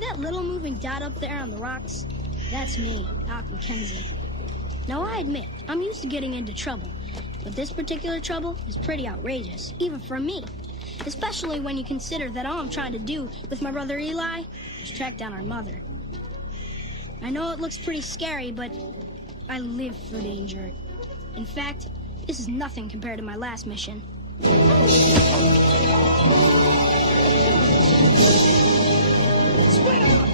that little moving dot up there on the rocks? That's me, Doc McKenzie. Now, I admit, I'm used to getting into trouble, but this particular trouble is pretty outrageous, even for me. Especially when you consider that all I'm trying to do with my brother Eli is track down our mother. I know it looks pretty scary, but I live for danger. In fact, this is nothing compared to my last mission. Split up!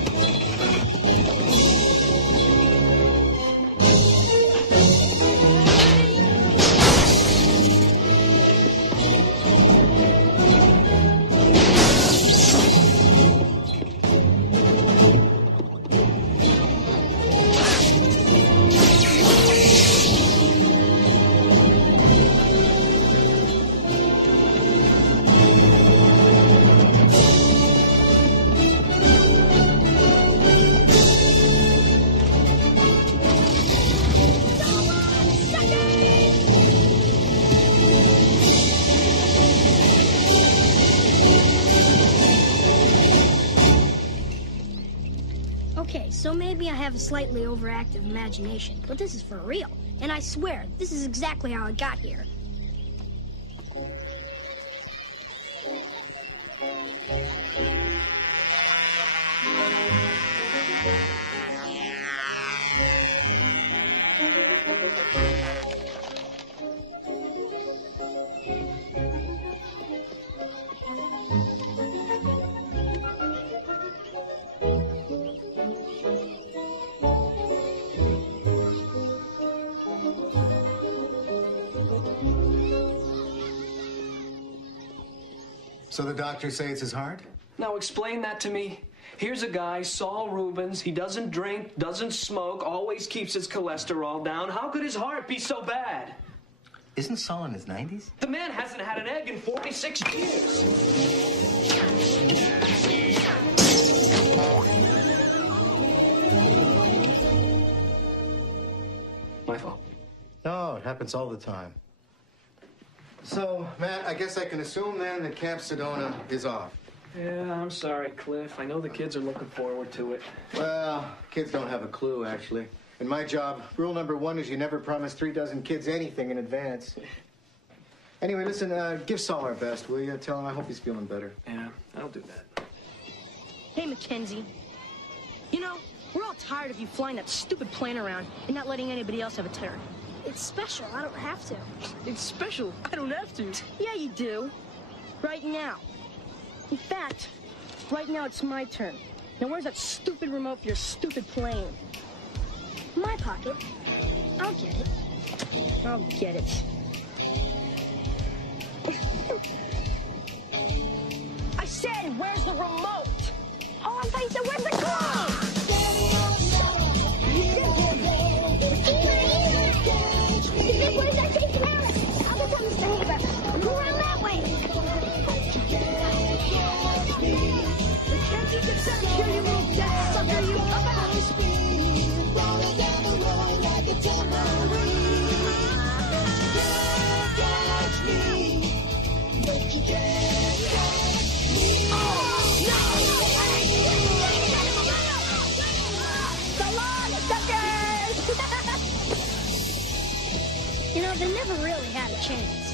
Okay, so maybe I have a slightly overactive imagination, but this is for real. And I swear, this is exactly how I got here. So the doctors say it's his heart? Now explain that to me. Here's a guy, Saul Rubens. He doesn't drink, doesn't smoke, always keeps his cholesterol down. How could his heart be so bad? Isn't Saul in his 90s? The man hasn't had an egg in 46 years. My fault. No, it happens all the time. So, Matt, I guess I can assume then that Camp Sedona is off. Yeah, I'm sorry, Cliff. I know the kids are looking forward to it. Well, kids don't have a clue, actually. In my job, rule number 1 is you never promise 36 kids anything in advance. Anyway, listen, give Saul our best, will you? Tell him I hope he's feeling better. Yeah, I'll do that. Hey, Mackenzie. You know, we're all tired of you flying that stupid plane around and not letting anybody else have a turn. It's special. I don't have to. It's special. I don't have to. Yeah, you do. Right now. In fact, right now it's my turn. Now, where's that stupid remote for your stupid plane? My pocket. I'll get it. I'll get it. I said, where's the remote? Oh, I thought you said, where's the glove? Where's that St. Alice? I'll go tell Mr. Haber. Go around that way. Mackenzie can send you, you little dead sucker, you come out. Rolling down the road like a tambourine. Can't catch me, but you can't catch me. Oh, no! So long, suckers! You know, they never really had a chance.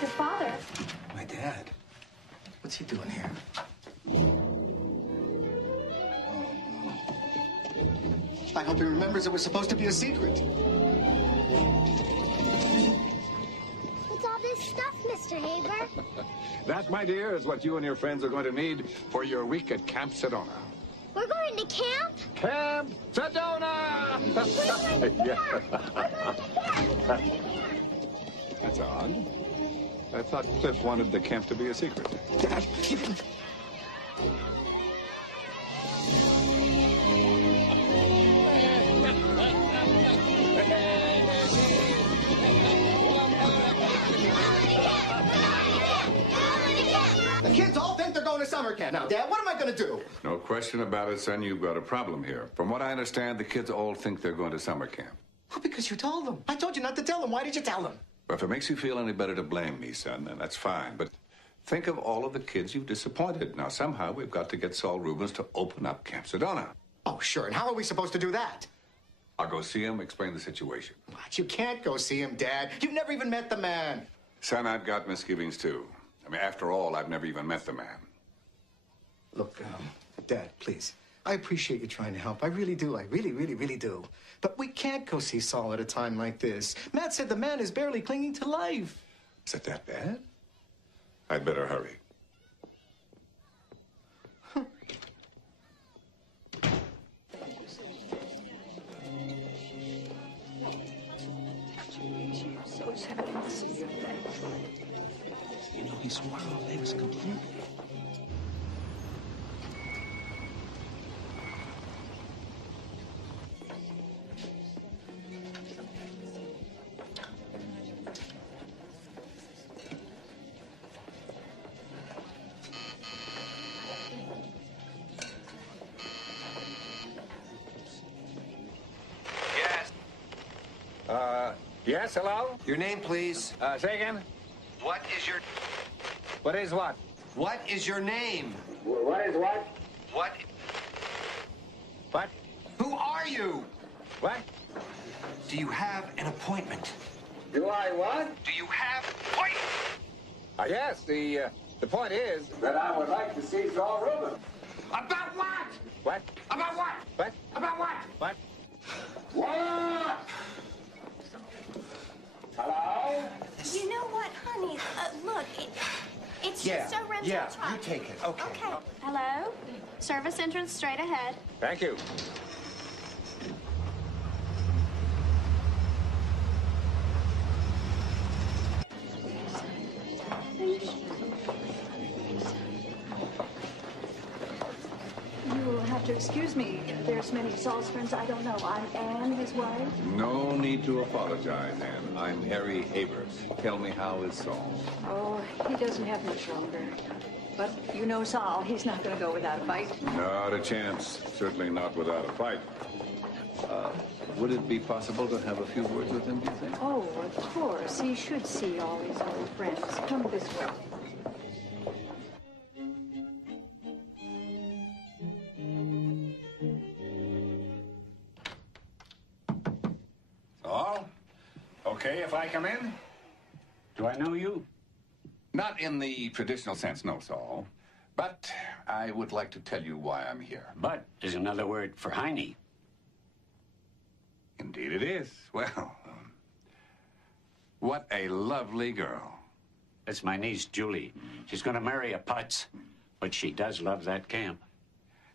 Your father. My dad? What's he doing here? I hope he remembers it was supposed to be a secret. What's all this stuff, Mr. Haber? That, my dear, is what you and your friends are going to need for your week at Camp Sedona. We're going to camp? Camp Sedona! That's odd. I thought Cliff wanted the camp to be a secret. The kids all think they're going to summer camp. Now, Dad, what am I going to do? No question about it, son. You've got a problem here. From what I understand, the kids all think they're going to summer camp. Well, because you told them. I told you not to tell them. Why did you tell them? Well, if it makes you feel any better to blame me, son, then that's fine. But think of all of the kids you've disappointed. Now, somehow we've got to get Saul Rubens to open up Camp Sedona. Oh, sure. And how are we supposed to do that? I'll go see him, explain the situation. What? You can't go see him, Dad. You've never even met the man. Son, I've got misgivings, too. I mean, after all, I've never even met the man. Look, Dad, please. I appreciate you trying to help. I really do. I really, really, really do. But we can't go see Saul at a time like this. Matt said the man is barely clinging to life. Is it that bad? I'd better hurry. You know, he swore off Davis completely. Yes, hello? Your name, please. Say again? What is your... What is what? What is your name? What is what? What... What? Who are you? What? Do you have an appointment? Do I what? Do you have... Point! Yes, the point is that I would like to see Saul Rubens. About what? What? About what? What? About what? What? What? Hello? You know what, honey? Look, it's just a rental truck. you take it. Okay. Okay. Hello? Service entrance straight ahead. Thank you. You'll have to excuse me. There's many Saul's friends I don't know. I'm Anne, his wife. No need to apologize, Anne. I'm Harry Havers. Tell me, how is Saul? Oh, he doesn't have much longer. But you know Saul, he's not going to go without a fight. Not a chance. Certainly not without a fight. Would it be possible to have a few words with him, do you think? Oh, of course. He should see all his old friends. Come this way. Saul? Okay if I come in? Do I know you? Not in the traditional sense, no, Saul. But I would like to tell you why I'm here. But is another word for Heine. Indeed it is. Well, what a lovely girl. That's my niece, Julie. She's going to marry a putz, but she does love that camp.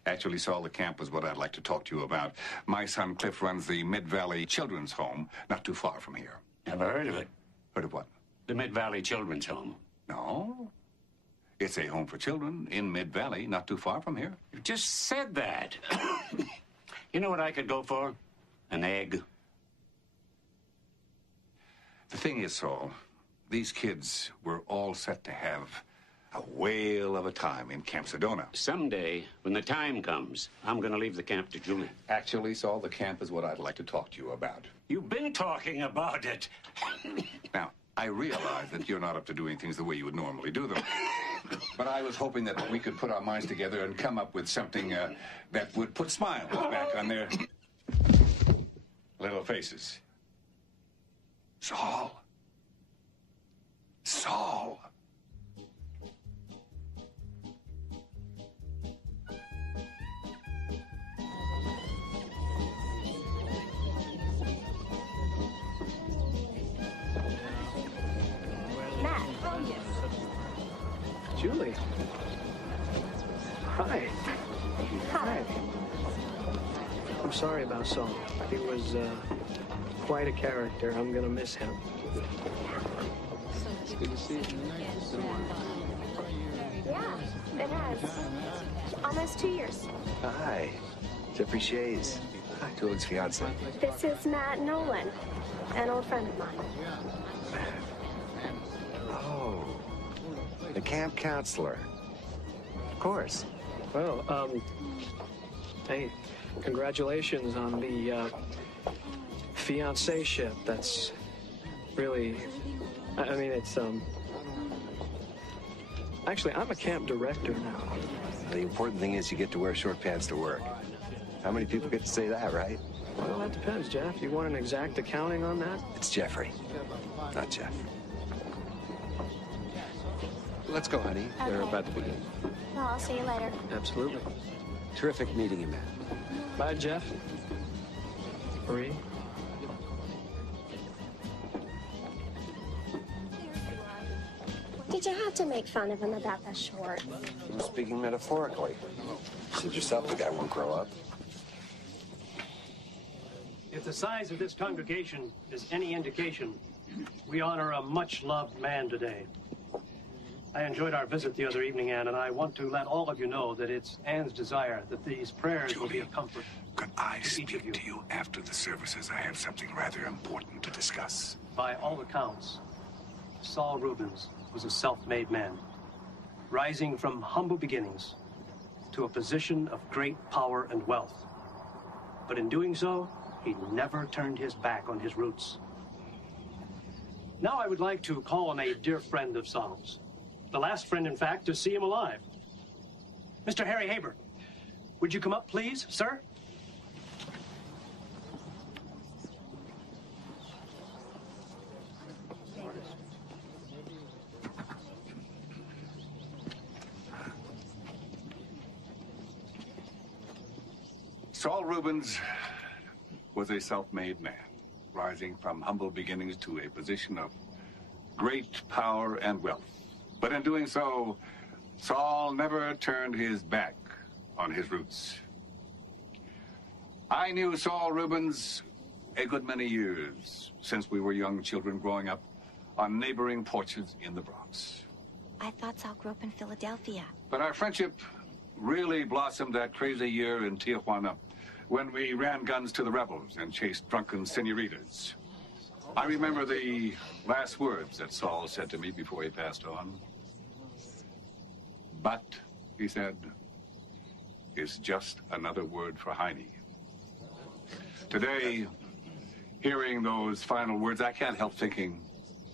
Actually, Saul, the camp was what I'd like to talk to you about. My son Cliff runs the Mid-Valley Children's Home, not too far from here. Never heard of it. Heard of what? The Mid-Valley Children's Home. No. It's a home for children in Mid-Valley, not too far from here. You just said that. You know what I could go for? An egg. The thing is, Saul, these kids were all set to have a whale of a time in Camp Sedona. Someday, when the time comes, I'm going to leave the camp to Julie. Actually, Saul, the camp is what I'd like to talk to you about. You've been talking about it. Now, I realize that you're not up to doing things the way you would normally do them. But I was hoping that we could put our minds together and come up with something that would put smiles back on their little faces. Saul. Saul. Matt. Oh, yes. Julie. Hi. Hi. I'm sorry about Saul. He was quite a character. I'm gonna miss him. It's good to see you. Yeah, it has. Almost 2 years. Hi, Jeffrey Shays. Hi, Julie's fiance. This is Matt Nolan, an old friend of mine. Oh, the camp counselor. Of course. Well, hey, congratulations on the fiancé-ship. That's really, I mean, it's, actually, I'm a camp director now. The important thing is you get to wear short pants to work. How many people get to say that, right? Well, that depends, Jeff. You want an exact accounting on that? It's Jeffrey, not Jeff. Let's go, honey. Okay. They're about to begin. Well, I'll see you later. Absolutely. Terrific meeting you, man. Bye, Jeff. Marie. Did you have to make fun of him about that short? I'm speaking metaphorically. You said yourself the guy won't grow up. If the size of this congregation is any indication, we honor a much-loved man today. I enjoyed our visit the other evening, Anne, and I want to let all of you know that it's Anne's desire that these prayers will be a comfort. Could I to each of you. speak to you after the services? I have something rather important to discuss. By all accounts, Saul Rubens was a self-made man, rising from humble beginnings to a position of great power and wealth. But in doing so, he never turned his back on his roots. Now I would like to call on a dear friend of Saul's. The last friend, in fact, to see him alive. Mr. Harry Haber, would you come up, please, sir? Saul Rubens was a self-made man, rising from humble beginnings to a position of great power and wealth. But in doing so, Saul never turned his back on his roots. I knew Saul Rubens a good many years since we were young children growing up on neighboring porches in the Bronx. I thought Saul grew up in Philadelphia. But our friendship really blossomed that crazy year in Tijuana when we ran guns to the rebels and chased drunken senoritas. I remember the last words that Saul said to me before he passed on. But, he said, is just another word for Heine. Today, hearing those final words, I can't help thinking,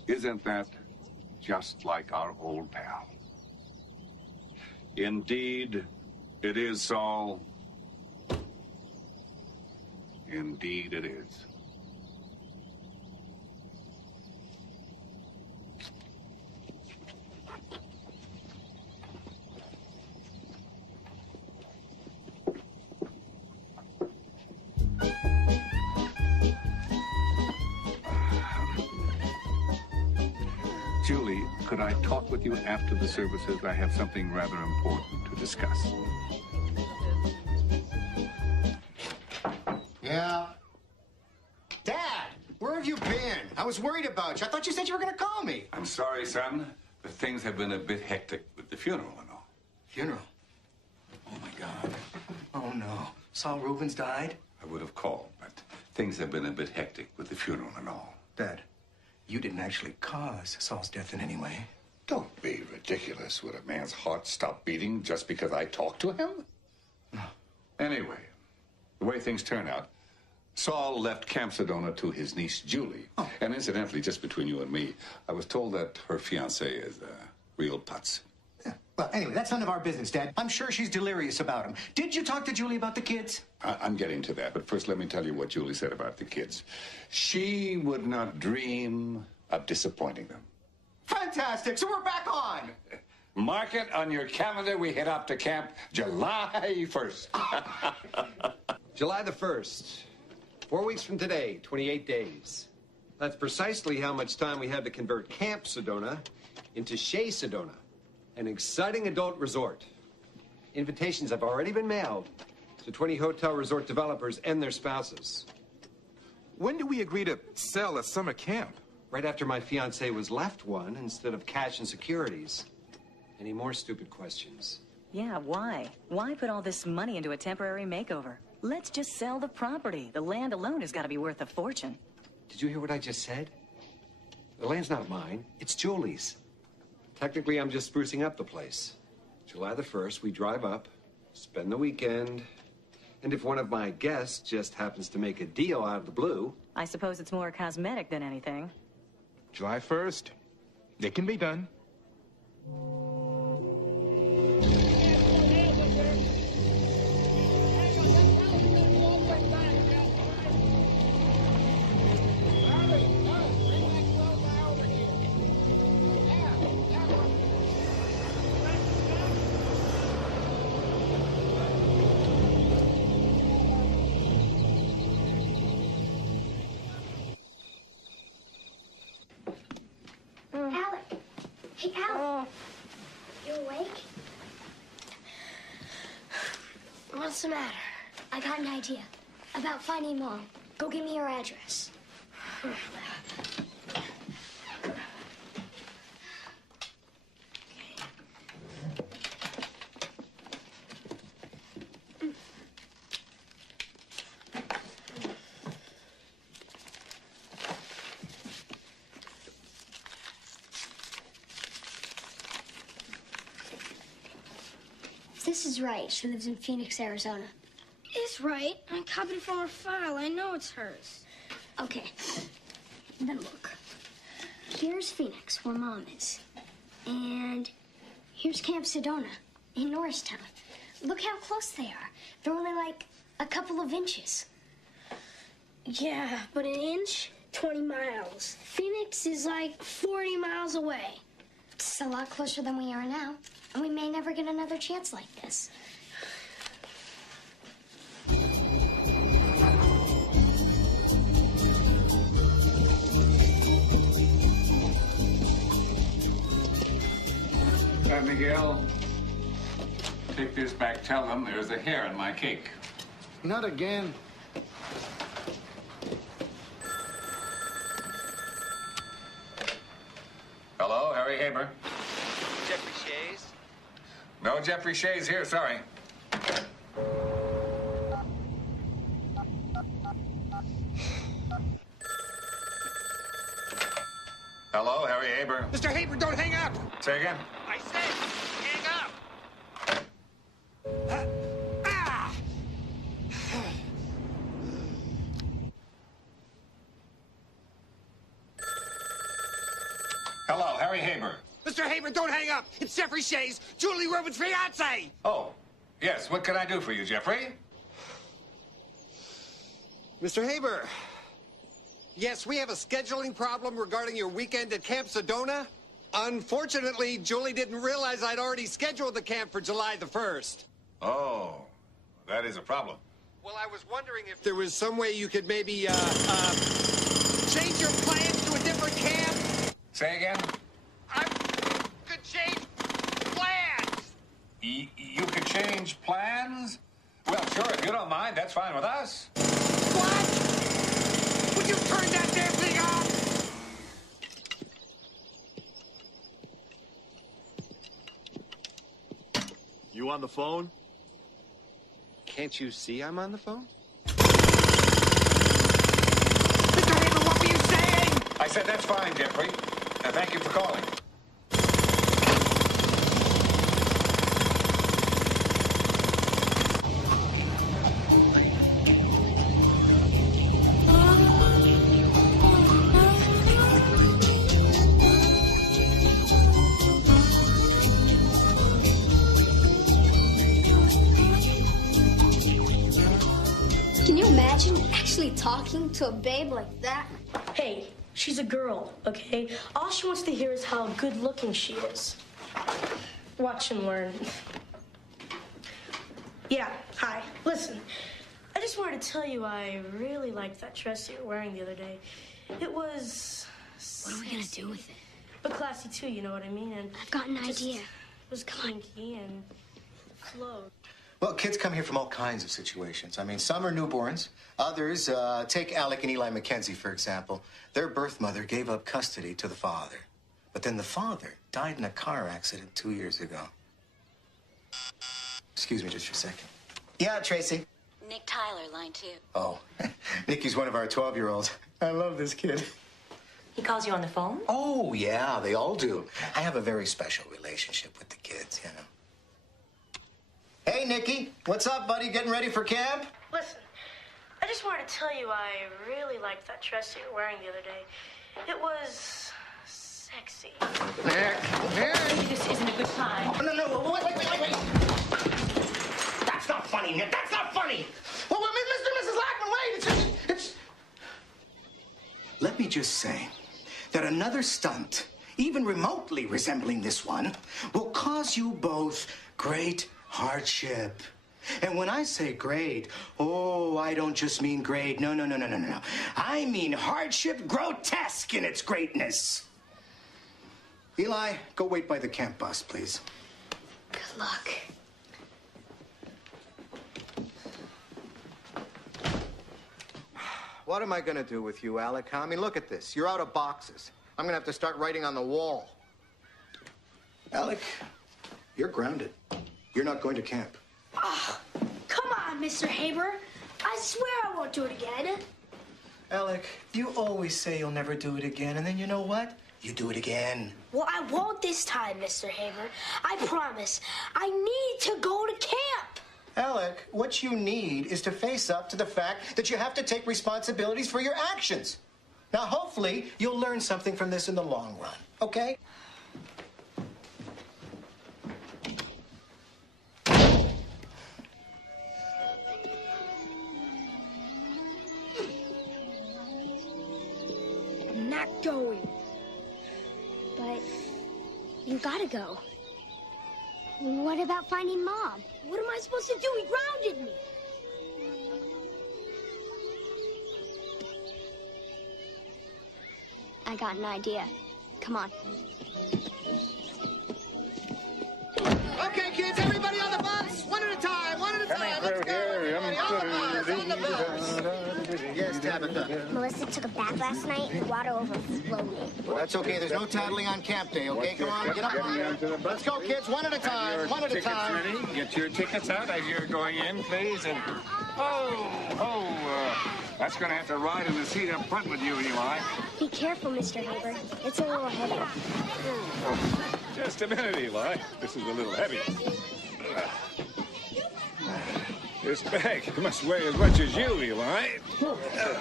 isn't that just like our old pal? Indeed, it is, Saul. Indeed, it is. Julie, could I talk with you after the services? I have something rather important to discuss. Yeah? Dad, where have you been? I was worried about you. I thought you said you were going to call me. I'm sorry, son, but things have been a bit hectic with the funeral and all. Funeral? Oh, my God. Oh, no. Saul Rubens died? I would have called, but things have been a bit hectic with the funeral and all. Dad, you didn't actually cause Saul's death in any way. Don't be ridiculous. Would a man's heart stop beating just because I talked to him? No. Anyway, the way things turn out, Saul left Camp Sedona to his niece, Julie. Oh. And incidentally, just between you and me, I was told that her fiancé is real putz. Yeah. Well, anyway, that's none of our business, Dad. I'm sure she's delirious about him. Did you talk to Julie about the kids? I'm getting to that, but first let me tell you what Julie said about the kids. She would not dream of disappointing them. Fantastic. So we're back on. Mark it on your calendar. We head off to camp July 1st. July the 1st. 4 weeks from today, 28 days. That's precisely how much time we have to convert Camp Sedona into Chez Sedona, an exciting adult resort. Invitations have already been mailed to 20 hotel resort developers and their spouses. When do we agree to sell a summer camp? Right after my fiancée was left one instead of cash and securities. Any more stupid questions? Yeah, why? Why put all this money into a temporary makeover? Let's just sell the property. The land alone has got to be worth a fortune. Did you hear what I just said? The land's not mine. It's Julie's. Technically, I'm just sprucing up the place. July the 1st, we drive up, spend the weekend, and if one of my guests just happens to make a deal out of the blue... I suppose it's more cosmetic than anything. July 1st. It can be done. Alec. Hey, Alec. You awake? What's the matter? I got an idea about finding Mom. Go give me her address. This is right. She lives in Phoenix, Arizona. It's right. I copied it from her file. I know it's hers. Okay. Then look. Here's Phoenix, where Mom is. And here's Camp Sedona in Norristown. Look how close they are. They're only like a couple of inches. Yeah, but an inch, 20 miles. Phoenix is like 40 miles away. It's a lot closer than we are now. And we may never get another chance like this. Miguel, take this back. Tell them there's a hair in my cake. Not again. Hello, Harry Haber. Jeffrey Shays? No Jeffrey Shays here, sorry. Hello, Harry Haber. Mr. Haber, don't hang up! Say again? I said, hang up! Hello, Harry Haber. Mr. Haber, don't hang up! It's Jeffrey Shays, Julie Rubin's fiancé! Oh, yes. What can I do for you, Jeffrey? Mr. Haber, yes, we have a scheduling problem regarding your weekend at Camp Sedona. Unfortunately, Julie didn't realize I'd already scheduled the camp for July the 1st. Oh, that is a problem. Well, I was wondering if there was some way you could maybe, change your plans to a different camp. Say again? Could change plans! You could change plans? Well, sure, if you don't mind, that's fine with us. What? Would you turn that damn thing off? You on the phone? Can't you see I'm on the phone? Mr. Haber, what were you saying? I said that's fine, Jeffrey. Thank you for calling. Can you imagine actually talking to a babe like that? Hey, she's a girl, okay? All she wants to hear is how good-looking she is. Watch and learn. Yeah, hi. Listen, I just wanted to tell you I really liked that dress you were wearing the other day. It was... What are we gonna do with it? But classy, too, you know what I mean? And I've got an just idea. was kinky and flowed. Well, kids come here from all kinds of situations. I mean, some are newborns. Others, take Alec and Eli McKenzie, for example. Their birth mother gave up custody to the father. But then the father died in a car accident 2 years ago. Excuse me just for a second. Yeah, Tracy. Nick Tyler, line 2. Oh, Nikki's one of our 12-year-olds. I love this kid. He calls you on the phone? Oh, yeah, they all do. I have a very special relationship with the kids, you know. Hey, Nicky. What's up, buddy? Getting ready for camp? Listen, I just wanted to tell you I really liked that dress you were wearing the other day. It was sexy. Nick. Maybe this isn't a good time. No, wait. That's not funny, Nick. That's not funny. Well, Mr. and Mrs. Lackman, wait. It's... Let me just say that another stunt, even remotely resembling this one, will cause you both great hardship. And when I say great, oh, I don't just mean great. No. I mean hardship grotesque in its greatness. Eli, go wait by the camp bus, please. Good luck. What am I going to do with you, Alec? Huh? I mean, look at this. You're out of boxes. I'm going to have to start writing on the wall. Alec, you're grounded. You're not going to camp. Oh, come on, Mr. Haber. I swear I won't do it again. Alec, you always say you'll never do it again, and then you know what? You do it again. Well, I won't this time, Mr. Haber. I promise. I need to go to camp. Alec, what you need is to face up to the fact that you have to take responsibilities for your actions. Now, hopefully, you'll learn something from this in the long run, okay? I'm not going. But you gotta go. What about finding Mom? What am I supposed to do? He grounded me. I got an idea. Come on. Okay, kids, everybody on the bus. One at a time. Let's go. Everybody on the bus. Yes, Tabitha. Melissa took a bath last night. The water overflowed. Well, that's okay. There's no tattling on camp day, okay? Come on, get up. Let's go, kids. One at a time. One at a time. Ready? Get your tickets out as you're going in, please. And that's going to have to ride in the seat up front with you, Eli. Be careful, Mr. Haber. It's a little heavy. Just a minute, Eli. This is a little heavy. This bag must weigh as much as you, Eli.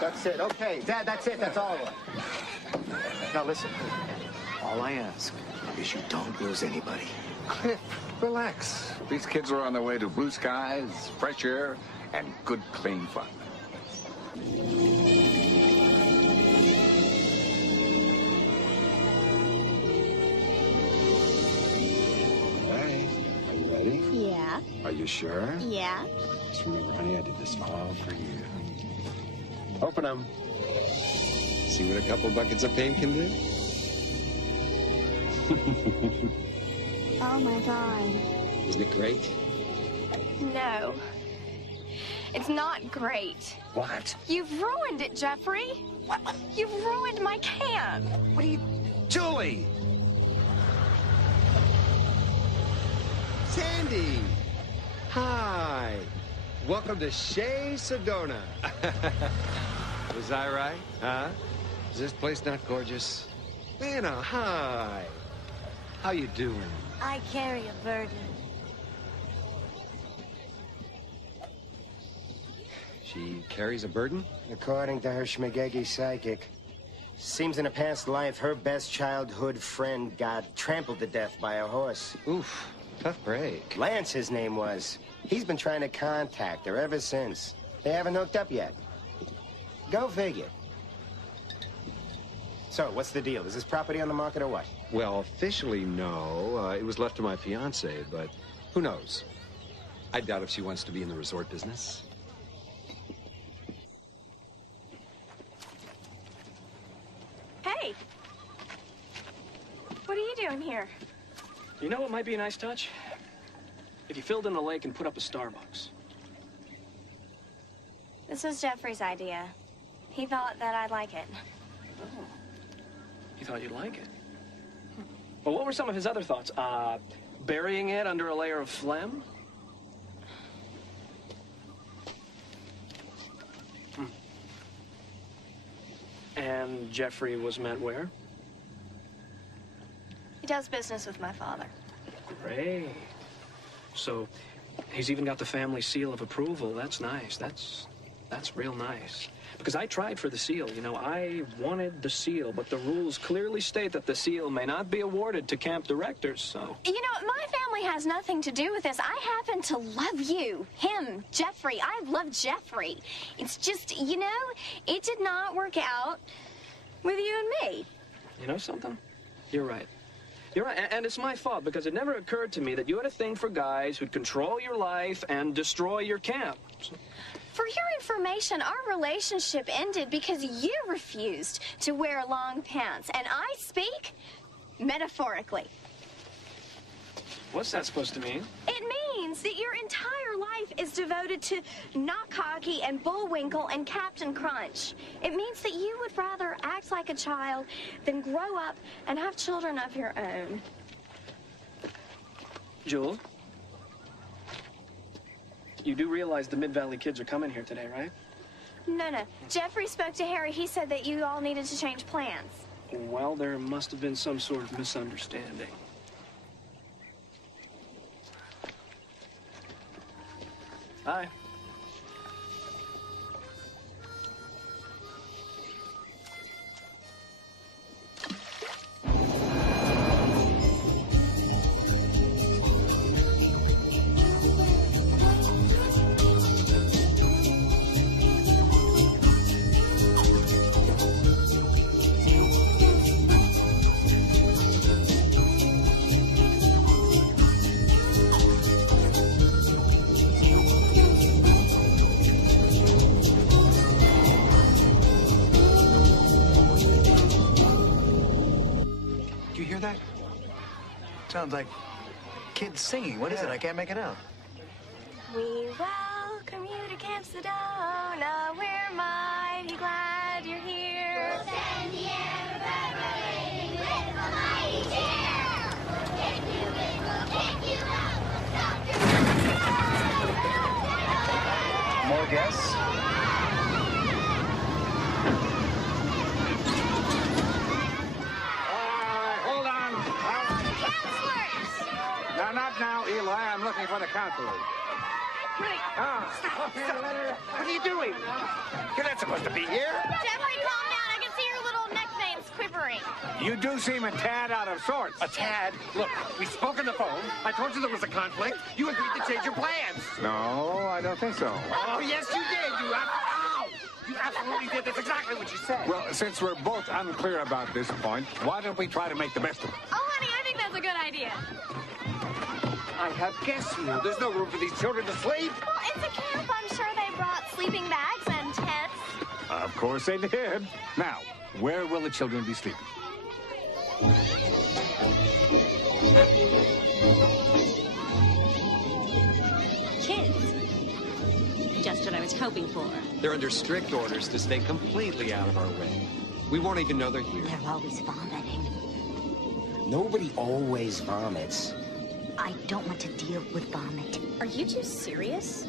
That's it. Okay, Dad, that's it. That's all of it. Now, listen. All I ask is you don't lose anybody. Cliff, relax. These kids are on their way to blue skies, fresh air, and good, clean fun. Hey, are you ready? Yeah. Are you sure? Yeah. Just remember, honey, I did this all for you. Open them. See what a couple buckets of paint can do? Oh, my God. Isn't it great? No. It's not great. What? You've ruined it, Jeffrey. What? You've ruined my camp. What are you... Julie! Sandy! Hi! Welcome to Shea Sedona. Was I right? Huh? Is this place not gorgeous? Anna, hi! How you doing? I carry a burden. She carries a burden? According to her Schmagegi psychic. Seems in a past life, her best childhood friend got trampled to death by a horse. Oof, tough break. Lance, his name was. He's been trying to contact her ever since. They haven't hooked up yet. Go figure. So, what's the deal? Is this property on the market or what? Well, officially, no. It was left to my fiance, but who knows? I doubt if she wants to be in the resort business. Hey. What are you doing here? You know what might be a nice touch? If you filled in the lake and put up a Starbucks. This was Jeffrey's idea. He thought that I'd like it. Oh. He thought you'd like it. Well, what were some of his other thoughts? Burying it under a layer of phlegm? And Jeffrey was met where? He does business with my father. Great. So He's even got the family seal of approval. That's nice. That's real nice. Because I tried for the seal, you know, I wanted the seal, but the rules clearly state that the seal may not be awarded to camp directors, so... You know, my family has nothing to do with this. I happen to love you, him, Jeffrey. I love Jeffrey. It's just, you know, it did not work out with you and me. You know something? You're right. You're right, and it's my fault, because it never occurred to me that you had a thing for guys who'd control your life and destroy your camp. So... For your information, our relationship ended because you refused to wear long pants, and I speak metaphorically. What's that supposed to mean? It means that your entire life is devoted to Not Cocky and Bullwinkle and Captain Crunch. It means that you would rather act like a child than grow up and have children of your own. Jewel? You do realize the Mid-Valley kids are coming here today, right? No. Jeffrey spoke to Harry. He said that you all needed to change plans. Well, there must have been some sort of misunderstanding. Hi. Sounds like kids singing. What is it? I can't make it out. We welcome you to Camp Sedona. We're mighty glad you're here. We'll send the air reverberating with a mighty cheer. We'll kick you in, we'll kick you out, we'll stop your... More guests? Not now, Eli. I'm looking for the counselors. Stop. What are you doing? You're not supposed to be here. Jeffrey, calm down. I can see your little neck veins quivering. You do seem a tad out of sorts. A tad? Look, we spoke on the phone. I told you there was a conflict. You agreed to change your plans. No, I don't think so. Oh, yes, you did. You absolutely did. That's exactly what you said. Well, since we're both unclear about this point, why don't we try to make the best of it? Oh, honey, I think that's a good idea. I have guests here. There's no room for these children to sleep. Well, it's a camp. I'm sure they brought sleeping bags and tents. Of course they did. Now, where will the children be sleeping? Kids. Just what I was hoping for. They're under strict orders to stay completely out of our way. We won't even know they're here. They're always vomiting. Nobody always vomits. I don't want to deal with vomit. Are you two serious?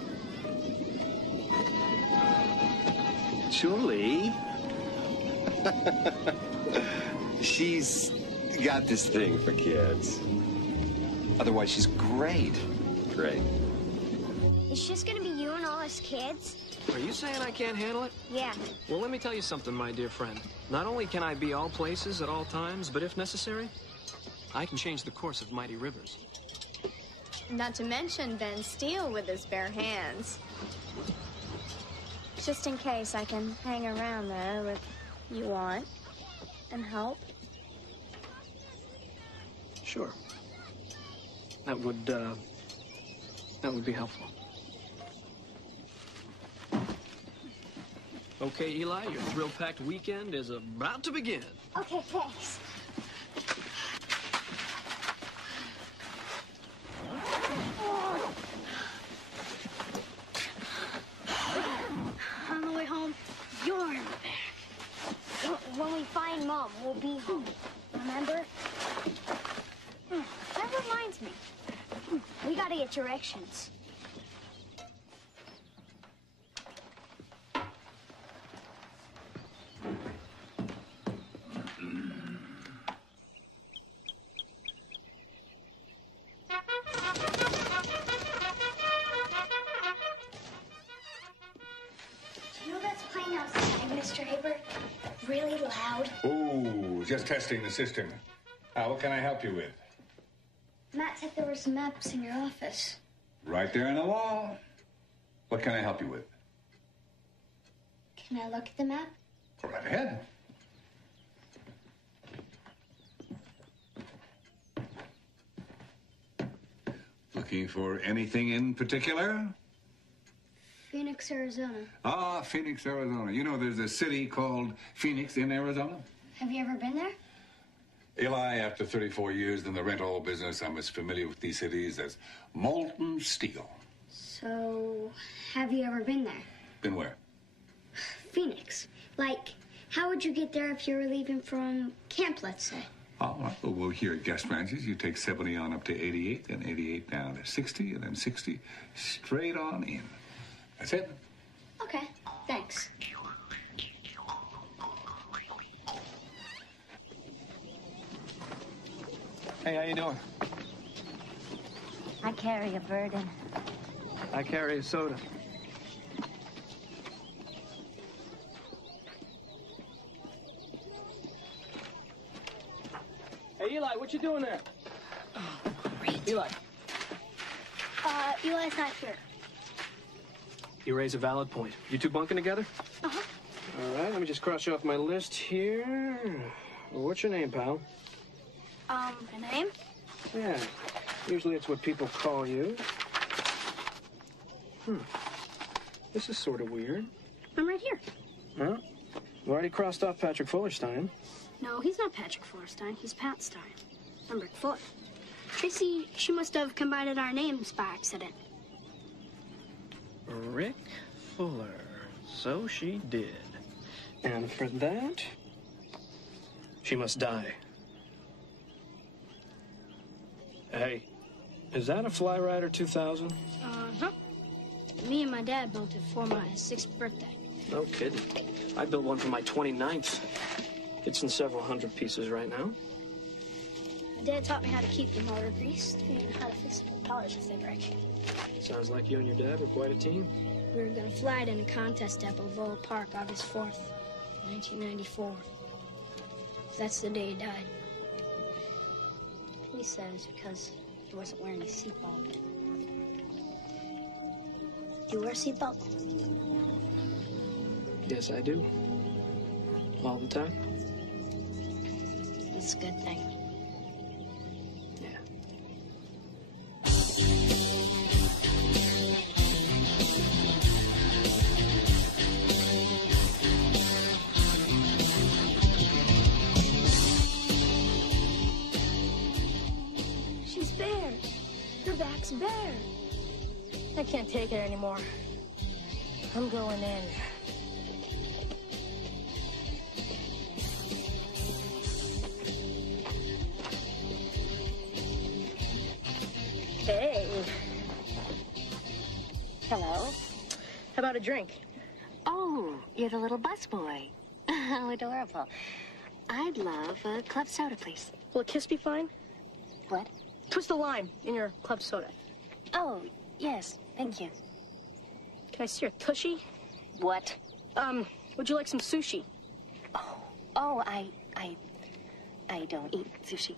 Julie. She's got this thing for kids. Otherwise, she's great. Great. It's just gonna be you and all us kids? Are you saying I can't handle it? Yeah. Well, let me tell you something, my dear friend. Not only can I be all places at all times, but if necessary, I can change the course of mighty rivers. Not to mention Ben Steele with his bare hands. Just in case, I can hang around, though, if you want, and help. Sure. That would be helpful. Okay, Eli, your thrill-packed weekend is about to begin. Okay, thanks. On the way home, you're in the back. When we find Mom, we'll be home. Remember? That reminds me. We gotta get directions. loud. Ooh, just testing the system. What can I help you with? Matt said there were some maps in your office. Right there on the wall. What can I help you with? Can I look at the map? Go right ahead. Looking for anything in particular? Phoenix, Arizona. Ah, Phoenix, Arizona. You know, there's a city called Phoenix in Arizona? Have you ever been there? Eli, after 34 years in the rental business, I'm as familiar with these cities as molten steel. So, have you ever been there? Been where? Phoenix. Like, how would you get there if you were leaving from camp, let's say? All right, well, we're here at Guest Ranches. You take 70 on up to 88, then 88 down to 60, and then 60 straight on in. That's it. Okay, thanks. Hey, how you doing? I carry a burden. I carry a soda. Hey, Eli, what you doing there? Oh, great. Eli. Eli's not here. You raise a valid point. You two bunking together? Uh-huh. All right, let me just cross you off my list here. What's your name, pal? My name? Yeah, usually it's what people call you. This is sort of weird. I'm right here. Huh? You already crossed off Patrick Fullerstein. No, he's not Patrick Fullerstein. He's Pat Stein. I'm Rick Fuller. Tracy, she must have combined our names by accident. Rick Fuller. So she did. And for that, she must die. Hey, is that a Fly Rider 2000? Uh-huh. Me and my dad built it for my 6th birthday. No kidding. I built one for my 29th. It's in several hundred pieces right now. My dad taught me how to keep the motor greased and how to fix the propellers if they break. Sounds like you and your dad were quite a team. We were going to fly it in a contest at Balboa Park August 4th, 1994. That's the day he died. He said it's because he wasn't wearing a seatbelt. Do you wear a seatbelt? Yes, I do. All the time. That's a good thing. Yeah. She's bare. Her back's bare. I can't take it anymore. I'm going in. Hey. Hello? How about a drink? Oh, you're the little busboy. How adorable. I'd love a club soda, please. Will a kiss be fine? What? Twist the lime in your club soda. Oh, yes, thank you. Can I see your tushy? What? Would you like some sushi? Oh, I don't eat sushi.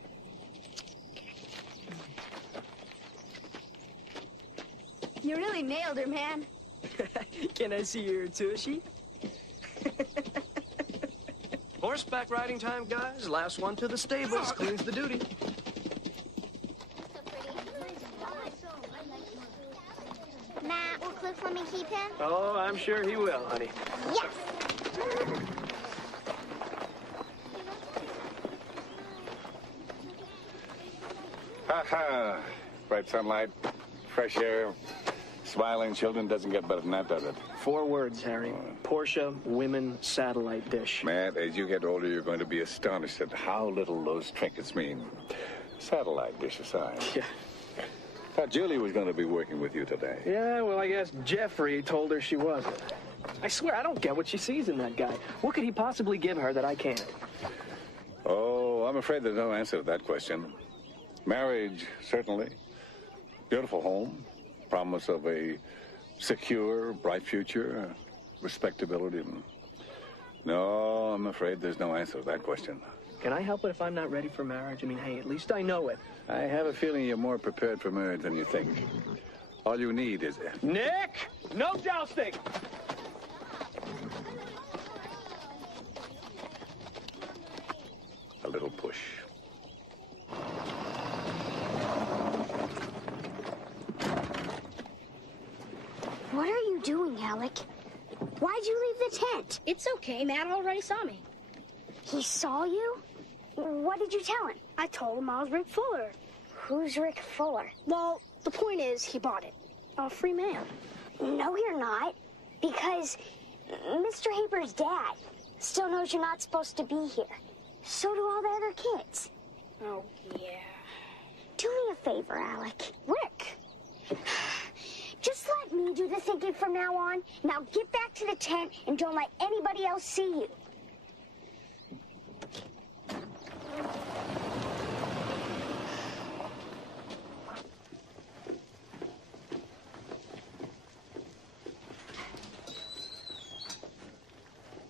You really nailed her, man. Can I see your tushy? Horseback riding time, guys. Last one to the stables cleans the duty. Matt, will Cliff let me keep him? Oh, I'm sure he will, honey. Yes! Ha-ha. Bright sunlight, fresh air, smiling children. Doesn't get better than that, does it? 4 words, Harry. Porsche Women Satellite Dish. Matt, as you get older, you're going to be astonished at how little those trinkets mean. Satellite dish aside. Yeah. Thought Julie was going to be working with you today. Yeah, well, I guess Jeffrey told her she wasn't. I swear, I don't get what she sees in that guy. What could he possibly give her that I can't? Oh, I'm afraid there's no answer to that question. Marriage, certainly. Beautiful home. Promise of a secure, bright future. Respectability. No, I'm afraid there's no answer to that question. Can I help it if I'm not ready for marriage? I mean, hey, at least I know it. I have a feeling you're more prepared for marriage than you think. All you need is... Nick! No jousting! a little push. What are you doing, Alec? Why'd you leave the tent? It's okay. Matt already saw me. He saw you? What did you tell him? I told him I was Rick Fuller. Who's Rick Fuller? Well, the point is, he bought it. A free man. No, you're not. Because Mr. Haber's dad still knows you're not supposed to be here. So do all the other kids. Oh, yeah. Do me a favor, Alec. Rick. Just let me do the thinking from now on. Now get back to the tent and don't let anybody else see you.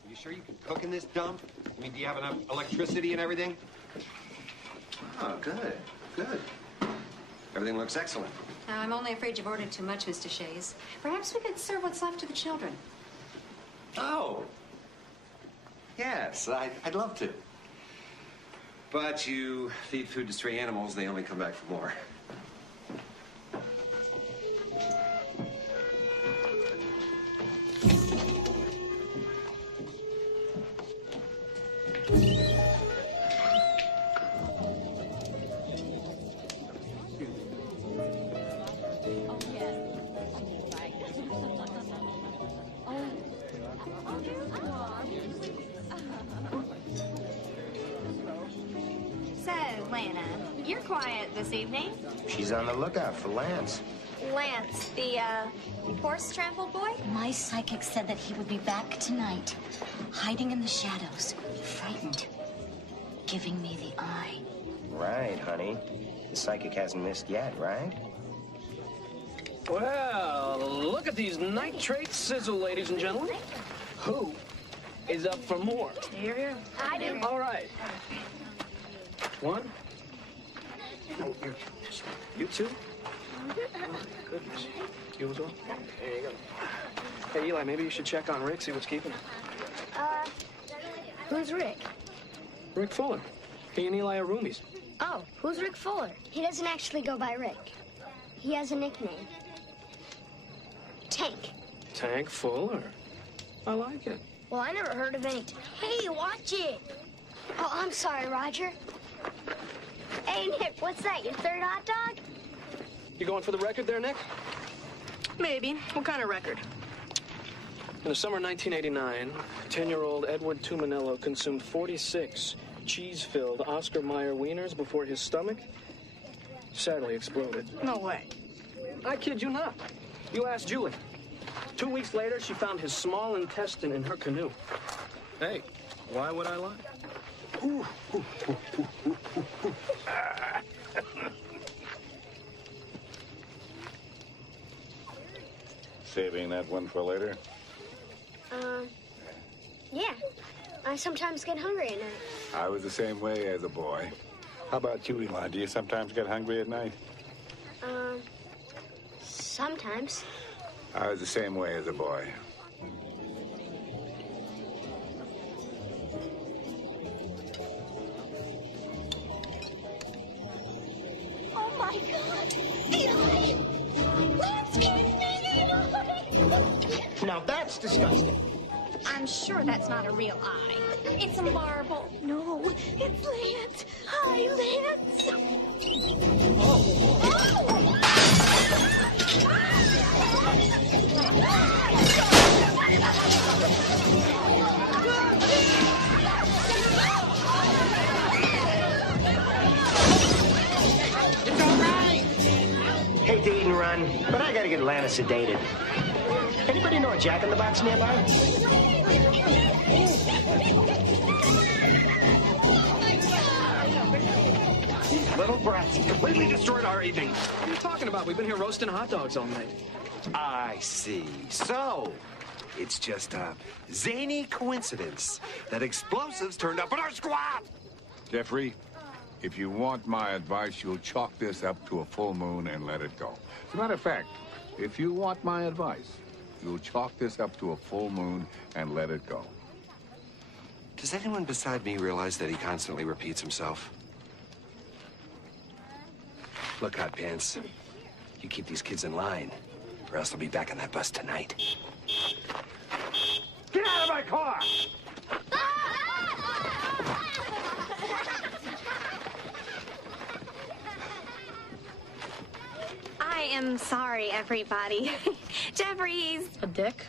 You sure you can cook in this dump? I mean, do you have enough electricity and everything? Oh, good, good. Everything looks excellent. Now, I'm only afraid you've ordered too much, Mr. Shays. Perhaps we could serve what's left to the children. Oh. Yes, I'd love to. But you feed food to stray animals, they only come back for more. So, Lana, you're quiet this evening. She's on the lookout for Lance. Lance, the, horse-trampled boy? My psychic said that he would be back tonight, hiding in the shadows, frightened, giving me the eye. Right, honey. The psychic hasn't missed yet, right? Well, look at these nitrate sizzle, ladies and gentlemen. Who is up for more? Here. I do. All right. One. Oh, you two? Oh, goodness. You as well? There you go. Hey, Eli, maybe you should check on Rick, see what's keeping him. Who's Rick? Rick Fuller. He and Eli are roomies. Oh, who's Rick Fuller? He doesn't actually go by Rick. He has a nickname. Tank. Tank Fuller. I like it. Well, I never heard of any... Hey, watch it! Oh, I'm sorry, Roger. Hey, Nick, what's that, your third hot dog? You going for the record there, Nick? Maybe. What kind of record? In the summer of 1989, 10-year-old Edward Tumanello consumed 46 cheese-filled Oscar Mayer wieners before his stomach sadly exploded. No way. I kid you not. You ask Julie. 2 weeks later, she found his small intestine in her canoe. Hey, why would I lie? Saving that one for later? Yeah. I sometimes get hungry at night. I was the same way as a boy. How about you, Eli? Do you sometimes get hungry at night? Sometimes. I was the same way as a boy. Oh, my God! Eli! Let's keep me, Eli! Now that's disgusting. I'm sure that's not a real eye. It's a marble. No, it's Lance. Hi, Lance. Oh! It's all right. Hate to eat and run, but I gotta get Lana sedated. Anybody know a Jack in the Box nearby? Little brats completely destroyed our evening. What are you talking about? We've been here roasting hot dogs all night. I see. So, It's just a zany coincidence that explosives turned up in our squad. Jeffrey, if you want my advice, you'll chalk this up to a full moon and let it go. As a matter of fact, if you want my advice, you'll chalk this up to a full moon and let it go. Does anyone beside me realize that he constantly repeats himself? Look, Hot Pants, you keep these kids in line, or else they'll be back on that bus tonight. Get out of my car! I am sorry, everybody. Jeffrey's a dick.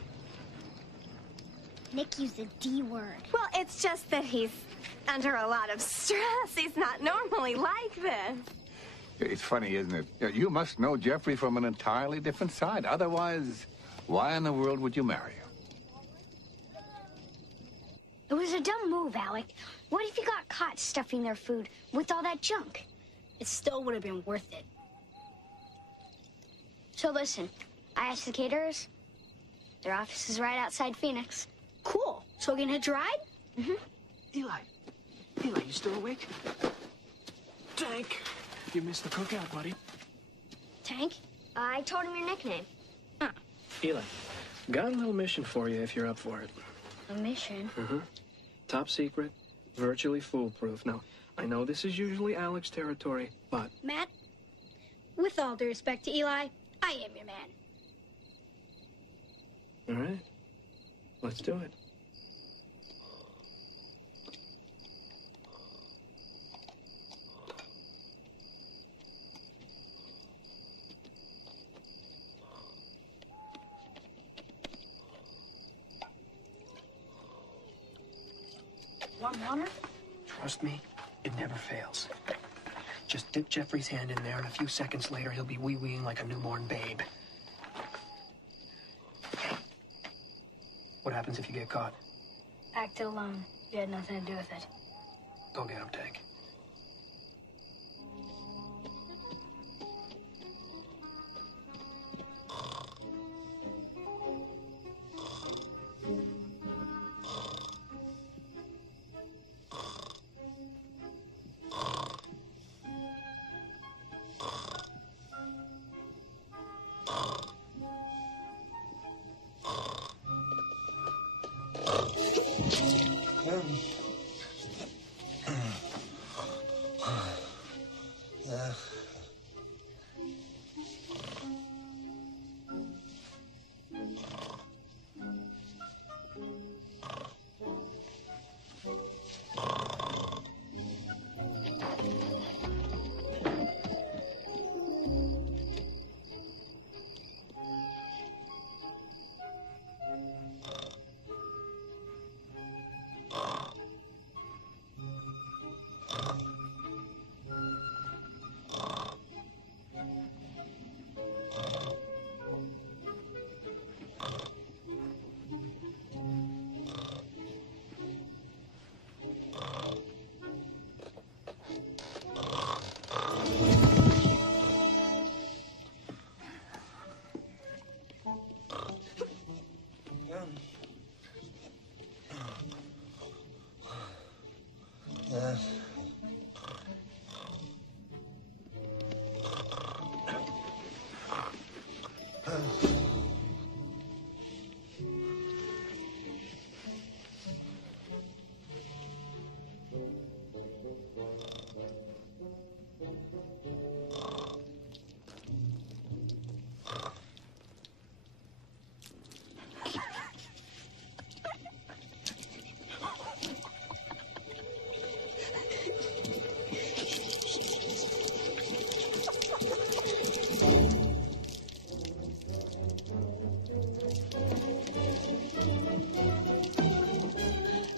Nick used the D word. Well, it's just that he's under a lot of stress. He's not normally like this. It's funny, isn't it? You must know Jeffrey from an entirely different side. Otherwise, why in the world would you marry him? It was a dumb move, Alec. What if you got caught stuffing their food with all that junk? It still would have been worth it. So listen, I asked the caterers. Their office is right outside Phoenix. Cool. So we can hitch a ride? Mm-hmm. Eli, you still awake? Tank, you missed the cookout, buddy. Tank? I told him your nickname. Huh. Eli, got a little mission for you if you're up for it. A mission? Mm-hmm. Top secret, virtually foolproof. Now, I know this is usually Alec's territory, but... Matt, with all due respect to Eli, I am your man. All right. Let's do it. Want water? Trust me, it never fails. Just dip Jeffrey's hand in there, and a few seconds later, he'll be wee-weeing like a newborn babe. What happens if you get caught? Act alone. You had nothing to do with it. Go get him, Tank.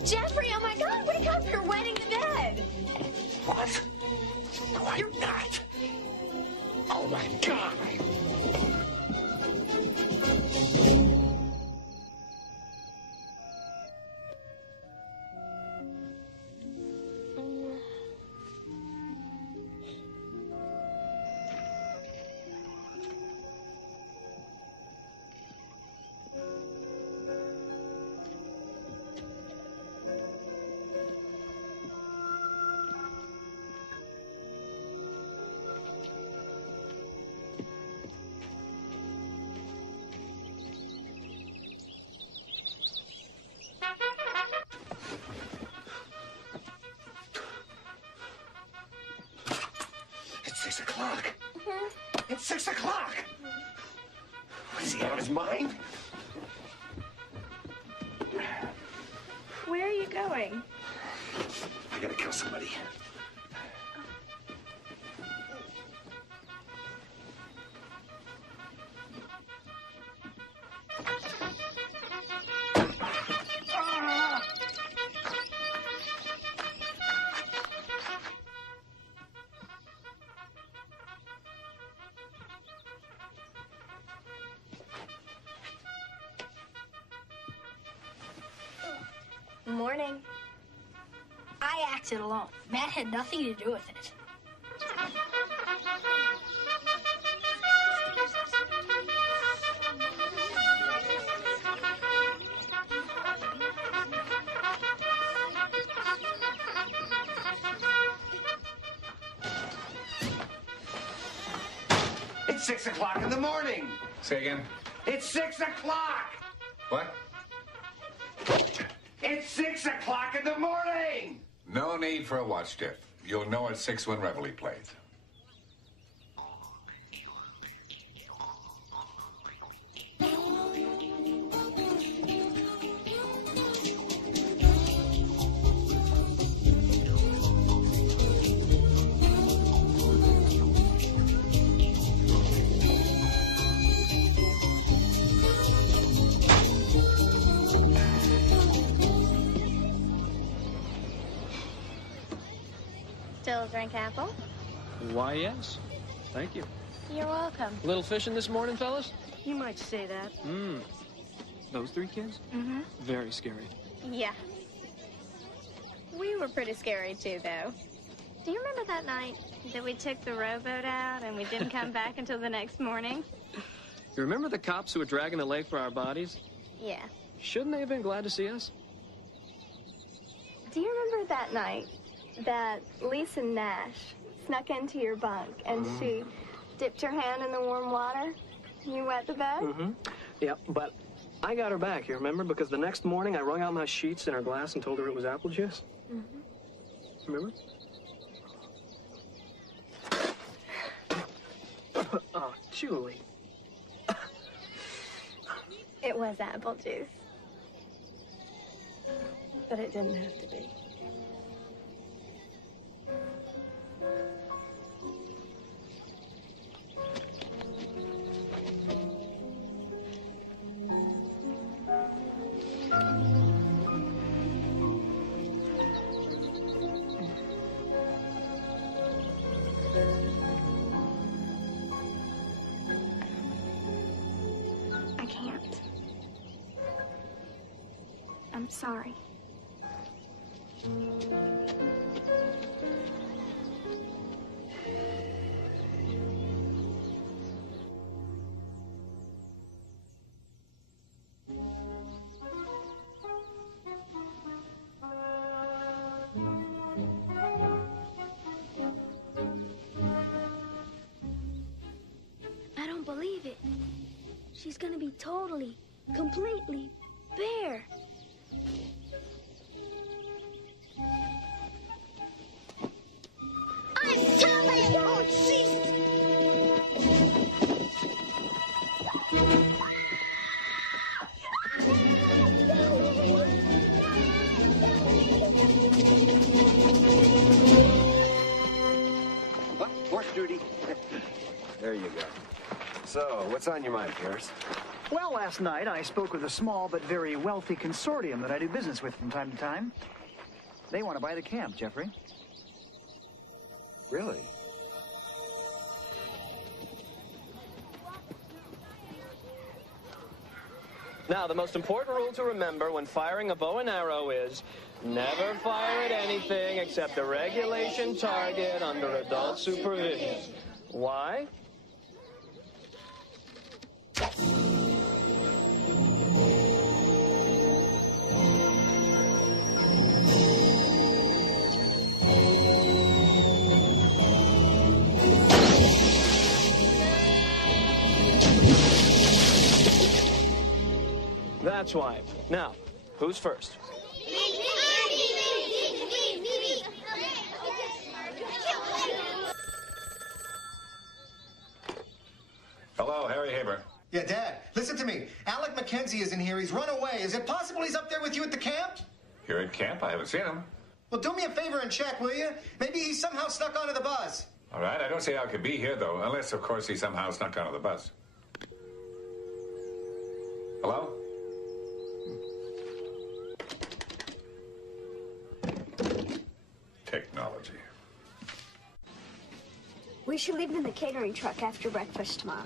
Jeffrey, oh my God, wake up! You're wetting the bed. What? No, I'm not. Oh my God! 6 o'clock. It's 6 o'clock. Is he out of his mind? Where are you going? I gotta kill somebody. Morning. I acted alone. Matt had nothing to do with it. It's 6 o'clock in the morning. Say again? It's 6 o'clock. What? It's 6 o'clock in the morning. No need for a watch, Jeff. You'll know at 6 when Reveille plays. Still a drink apple? Why, yes. Thank you. You're welcome. Little fishing this morning, fellas? You might say that. Those 3 kids? Mm-hmm. Very scary. Yeah. We were pretty scary, too, though. Do you remember that night that we took the rowboat out and we didn't come back until the next morning? You remember the cops who were dragging the lake for our bodies? Yeah. Shouldn't they have been glad to see us? Do you remember that night that Lisa Nash snuck into your bunk and she dipped her hand in the warm water? You wet the bed? Mm-hmm. Yep, but I got her back, you remember? Because the next morning I wrung out my sheets in her glass and told her it was apple juice. Mm-hmm. Remember? Oh, Julie. It was apple juice. But it didn't have to be. I can't. I'm sorry. I don't believe it. She's gonna be totally, completely bare. I'm telling you, What? Horse duty. There you go. So, what's on your mind, Pierce? Well, last night I spoke with a small but very wealthy consortium that I do business with from time to time. They want to buy the camp, Jeffrey. Really? Now, the most important rule to remember when firing a bow and arrow is never fire at anything except the regulation target under adult supervision. Why? That's why. Now, who's first? Yeah, Dad, listen to me. Alec McKenzie isn't here. He's run away. Is it possible he's up there with you at the camp? Here at camp? I haven't seen him. Well, do me a favor and check, will you? Maybe he's somehow snuck onto the bus. All right, I don't see how it could be here, though, unless, of course, he somehow snuck onto the bus. Hello? Technology. We should leave in the catering truck after breakfast tomorrow.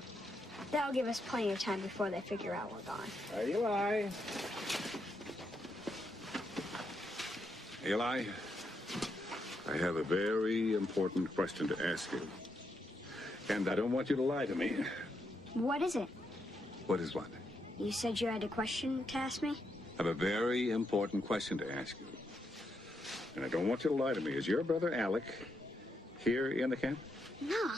That'll give us plenty of time before they figure out we're gone. Eli. Eli, I have a very important question to ask you. And I don't want you to lie to me. What is it? What is what? You said you had a question to ask me? I have a very important question to ask you. And I don't want you to lie to me. Is your brother Alec here in the camp? No.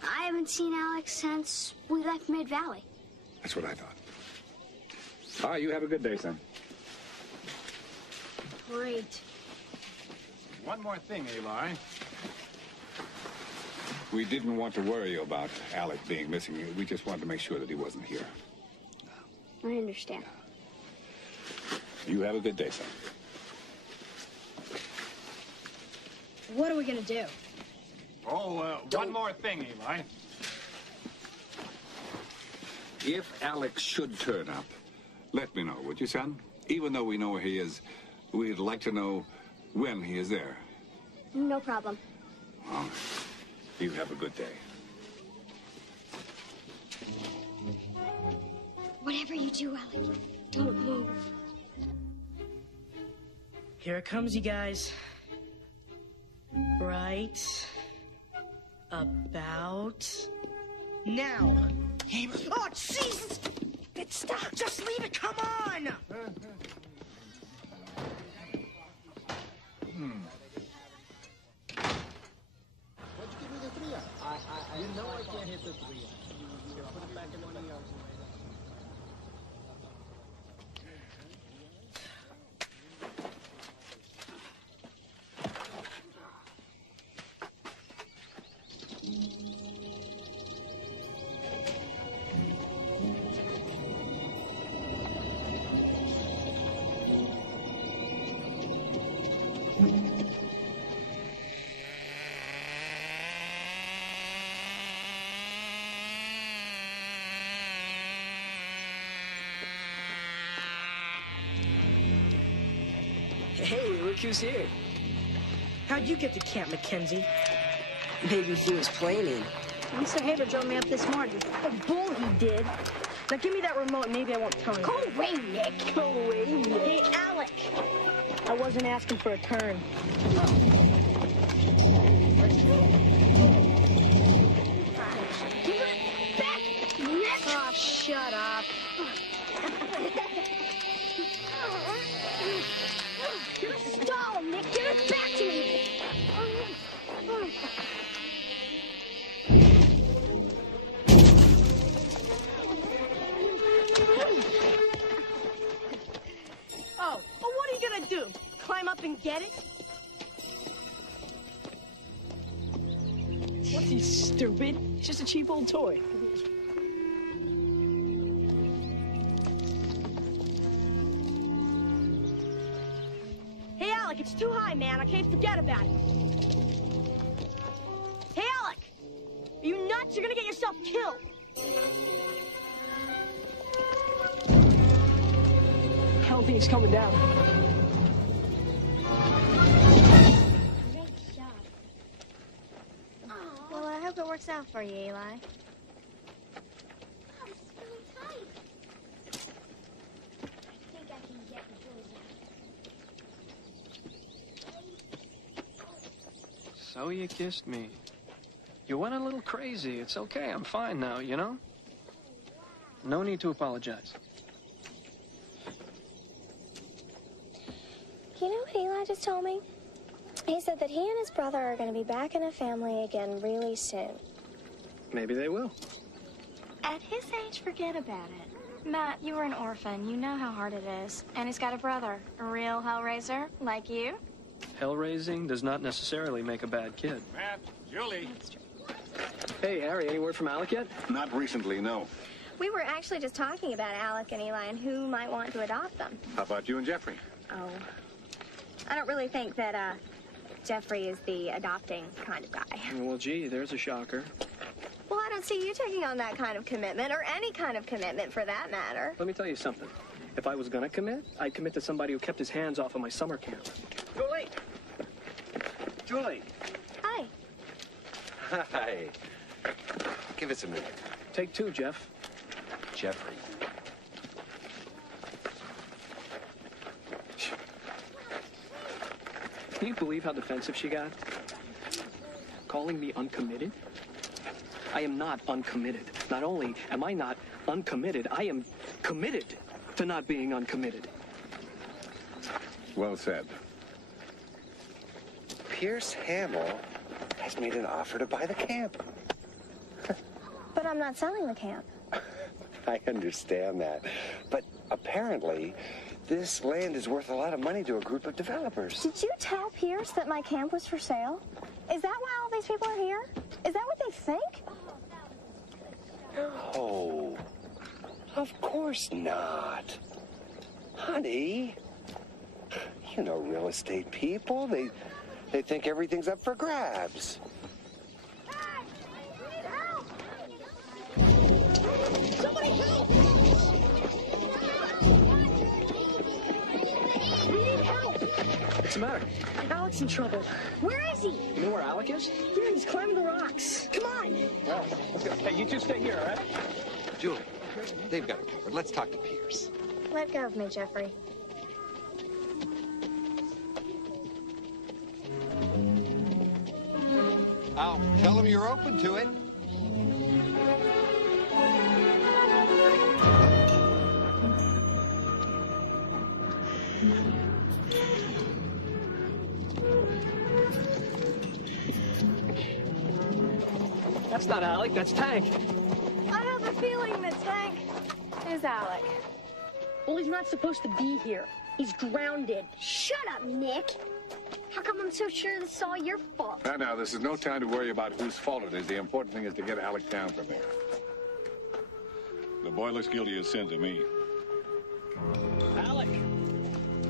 I haven't seen Alex since we left Mid-Valley. That's what I thought. All right, you have a good day, son. Great. One more thing, Eli. We didn't want to worry you about Alec being missing. We just wanted to make sure that he wasn't here. I understand. You have a good day, son. What are we gonna do? Oh, one more thing, Eli. If Alex should turn up, let me know, would you, son? Even though we know where he is, we'd like to know when he is there. No problem. Well, you have a good day. Whatever you do, Alec, don't move. Here it comes, you guys. Right about now. Oh, Jesus! Stop! Just leave it! Come on! Why'd you give me the 3? You know I can't hit the 3. Here, put it back in one of yours. Hey, look who's here. How'd you get to Camp McKenzie? Maybe he was planning. Mr. Haber drove me up this morning. A bull he did. Now give me that remote and maybe I won't tell you. Go away, Nick. Go away, Nick. Hey, Alec. I wasn't asking for a turn. Give it back, Nick. Oh, shut up. Stall, Nick. Give it back to me. Oh, well, what are you gonna do? Climb up and get it? What's he, stupid? It's just a cheap old toy. Hey, Alec, it's too high, man. I can't forget about it. Hey, Alec! Are you nuts? You're gonna get yourself killed. I don't think he's coming down. Great job. Well, I hope it works out for you, Eli. Oh, it's really tight. I think I can get yours out. So you kissed me. You went a little crazy. It's okay. I'm fine now, you know? No need to apologize. You know what Eli just told me? He said that he and his brother are going to be back in a family again really soon. Maybe they will. At his age, forget about it. Matt, you were an orphan. You know how hard it is. And he's got a brother, a real hellraiser, like you. Hell-raising does not necessarily make a bad kid. Matt, Julie. Hey, Harry, any word from Alec yet? Not recently, no. We were actually just talking about Alec and Eli and who might want to adopt them. How about you and Jeffrey? Oh. I don't really think that, Jeffrey is the adopting kind of guy. Well, gee, there's a shocker. Well, I don't see you taking on that kind of commitment, or any kind of commitment for that matter. Let me tell you something. If I was gonna commit, I'd commit to somebody who kept his hands off of my summer camp. Julie! Julie! Hi. Hi. Give us a minute. Take two, Jeff. Jeffrey. Can you believe how defensive she got? Calling me uncommitted? I am not uncommitted. Not only am I not uncommitted, I am committed to not being uncommitted. Well said. Pierce Hamill has made an offer to buy the camp. But I'm not selling the camp. I understand that. But apparently, this land is worth a lot of money to a group of developers. Did you tell Pierce that my camp was for sale? Is that why all these people are here? Is that what they think? Oh, of course not. Honey, you know real estate people. They think everything's up for grabs. Somebody help! We need help! What's the matter? Alec's in trouble. Where is he? You know where Alec is? Yeah, he's climbing the rocks. Come on. Oh, let's go. Hey, you two stay here, all right? Julie, they've got it covered. Let's talk to Pierce. Let go of me, Jeffrey. I'll tell him you're open to it. That's not Alec, that's Tank. I have a feeling that Tank is Alec. Well, he's not supposed to be here. He's grounded. Shut up, Nick. How come I'm so sure this is all your fault? Now, this is no time to worry about whose fault it is. The important thing is to get Alec down from there. The boy looks guilty as sin to me. Alec!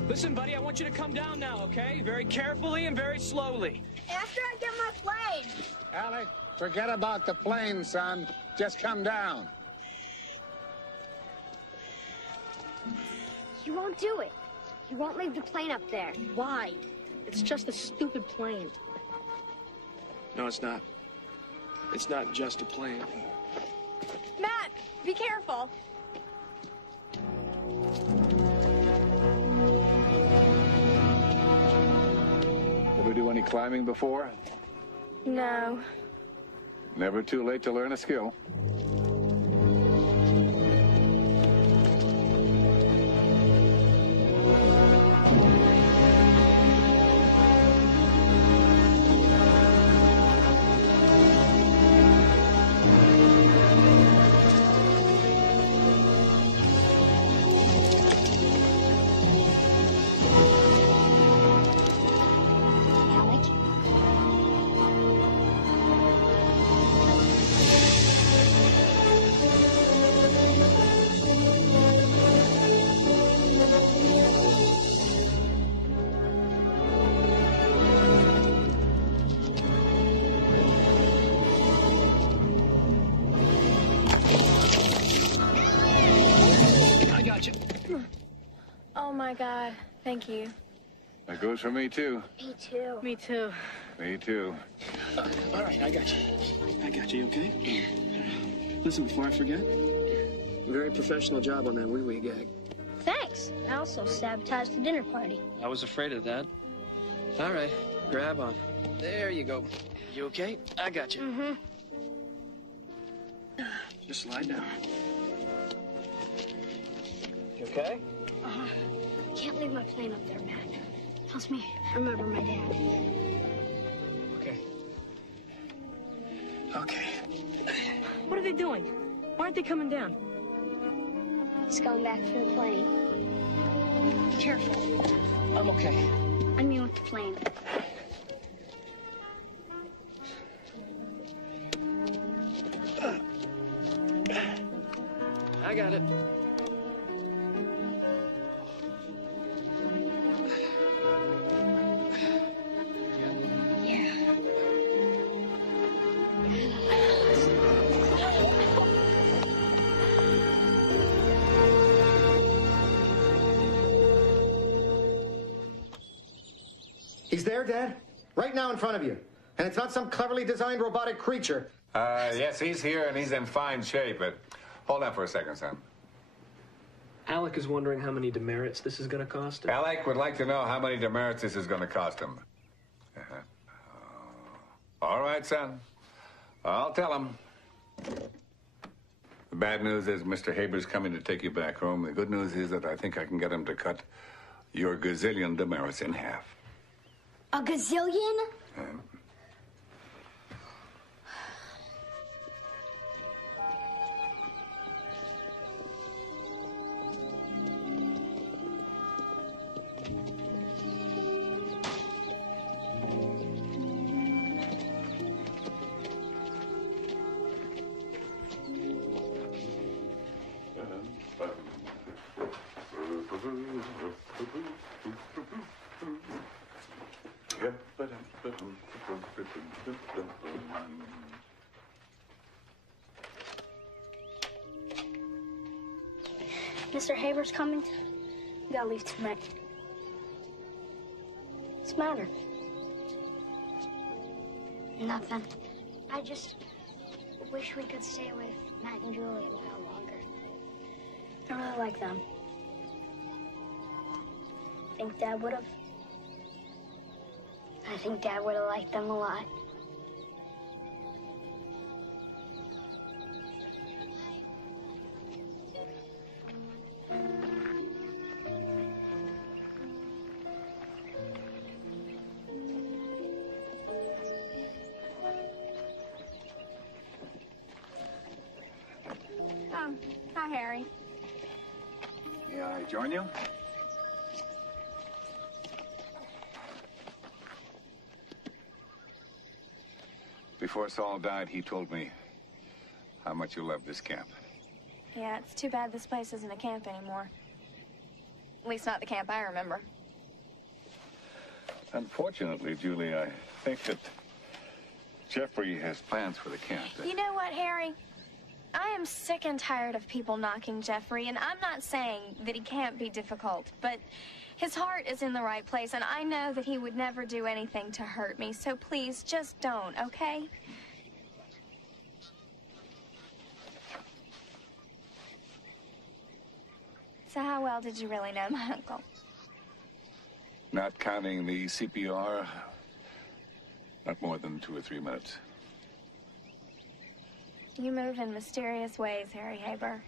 Listen, buddy, I want you to come down now, okay? Very carefully and very slowly. After I get my plane. Alec, forget about the plane, son. Just come down. You won't do it. You won't leave the plane up there. Why? It's just a stupid plane. No, it's not. It's not just a plane. Matt, be careful. Ever do any climbing before? No. Never too late to learn a skill. Oh my God, thank you. That goes for me, too. Me too. Me too. Me, too. All right, I got you. I got you, okay? Listen, before I forget, very professional job on that wee-wee gag. Thanks. I also sabotaged the dinner party. I was afraid of that. All right, grab on. There you go. You okay? I got you. Mm-hmm. Just slide down. You okay? Can't leave my plane up there, Matt. Helps me remember my dad. Okay. Okay. What are they doing? Why aren't they coming down? He's going back for the plane. Be careful. I'm okay. I mean with the plane. got it. He's there, Dad? Right now in front of you. And it's not some cleverly designed robotic creature. Yes, he's here and he's in fine shape, but hold on for a second, son. Alec is wondering how many demerits this is going to cost him. Alec would like to know how many demerits this is going to cost him. All right, son. I'll tell him. The bad news is Mr. Haber's coming to take you back home. The good news is that I think I can get him to cut your gazillion demerits in half. A gazillion? Mr. Haber's coming. You gotta leave tonight. What's the matter? Nothing. I just wish we could stay with Matt and Julie a while longer. I really like them. Think Dad would have? I think Dad would have liked them a lot. Hi, Harry. May I join you? Before Saul died, he told me how much you love this camp. Yeah, it's too bad this place isn't a camp anymore. At least not the camp I remember. Unfortunately, Julie, I think that Jeffrey has plans for the camp. You know what, Harry? I am sick and tired of people knocking Jeffrey, and I'm not saying that he can't be difficult, but his heart is in the right place, and I know that he would never do anything to hurt me, so please, just don't, okay? So how well did you really know my uncle? Not counting the CPR, not more than 2 or 3 minutes. You move in mysterious ways, Harry Haber.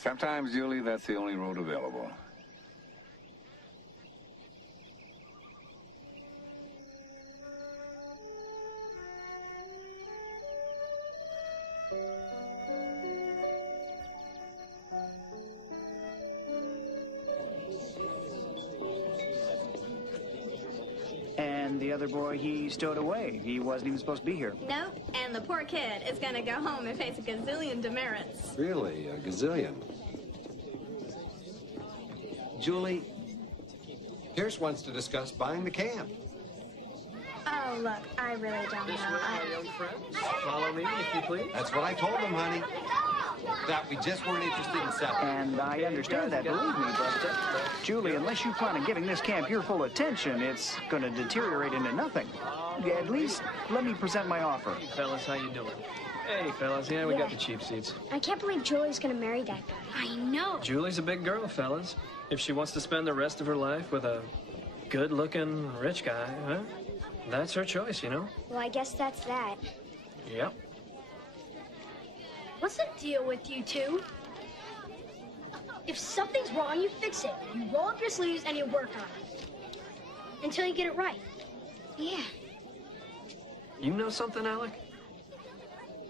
Sometimes, Julie, that's the only road available. And the other boy, he stowed away. He wasn't even supposed to be here. Nope, and the poor kid is gonna go home and face a gazillion demerits. Really? A gazillion? Julie, Pierce wants to discuss buying the camp. Oh, look, I really don't This way, know. my young friends. Follow me, if you please. That's what I told them, honey. That we just weren't interested in selling. And I understand that, believe me, but, Julie, unless you plan on giving this camp your full attention, it's going to deteriorate into nothing. At least, let me present my offer. Hey, fellas, how you doing? Hey, fellas, yeah, we got the cheap seats. I can't believe Julie's gonna marry that guy. I know. Julie's a big girl, fellas. If she wants to spend the rest of her life with a good-looking, rich guy, huh? That's her choice, you know? Well, I guess that's that. Yep. What's the deal with you two? If something's wrong, you fix it. You roll up your sleeves and you work on it. Until you get it right. Yeah. You know something, Alec?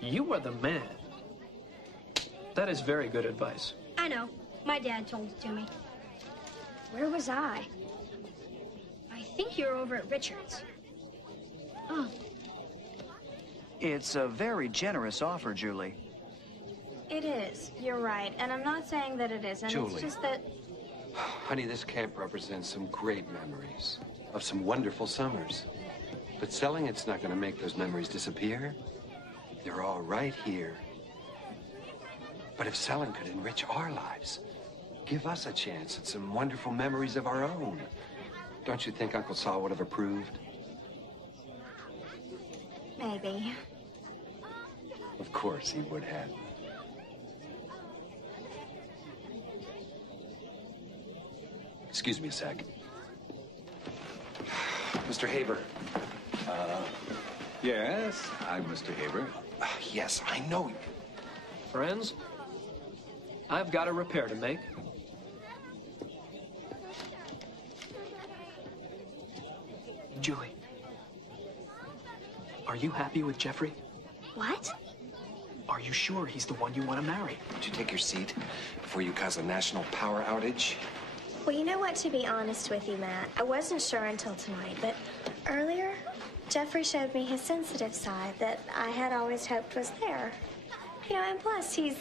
You are the man. That is very good advice. I know. My dad told it to me. Where was I? I think you're over at Richard's. Oh. It's a very generous offer, Julie. It is. You're right. And I'm not saying that it isn't. Julie. It's just that... Honey, this camp represents some great memories of some wonderful summers. But selling it's not going to make those memories disappear. They're all right here. But if selling could enrich our lives, give us a chance at some wonderful memories of our own, don't you think Uncle Saul would have approved? Maybe. Of course he would have. Excuse me a sec. Mr. Haber. Yes, I'm Mr. Haber. Yes, I know. Friends, I've got a repair to make. Julie, are you happy with Jeffrey? What? Are you sure he's the one you want to marry? Would you take your seat before you cause a national power outage? Well, you know what, to be honest with you, Matt, I wasn't sure until tonight, but earlier, Jeffrey showed me his sensitive side that I had always hoped was there. You know, and plus, he's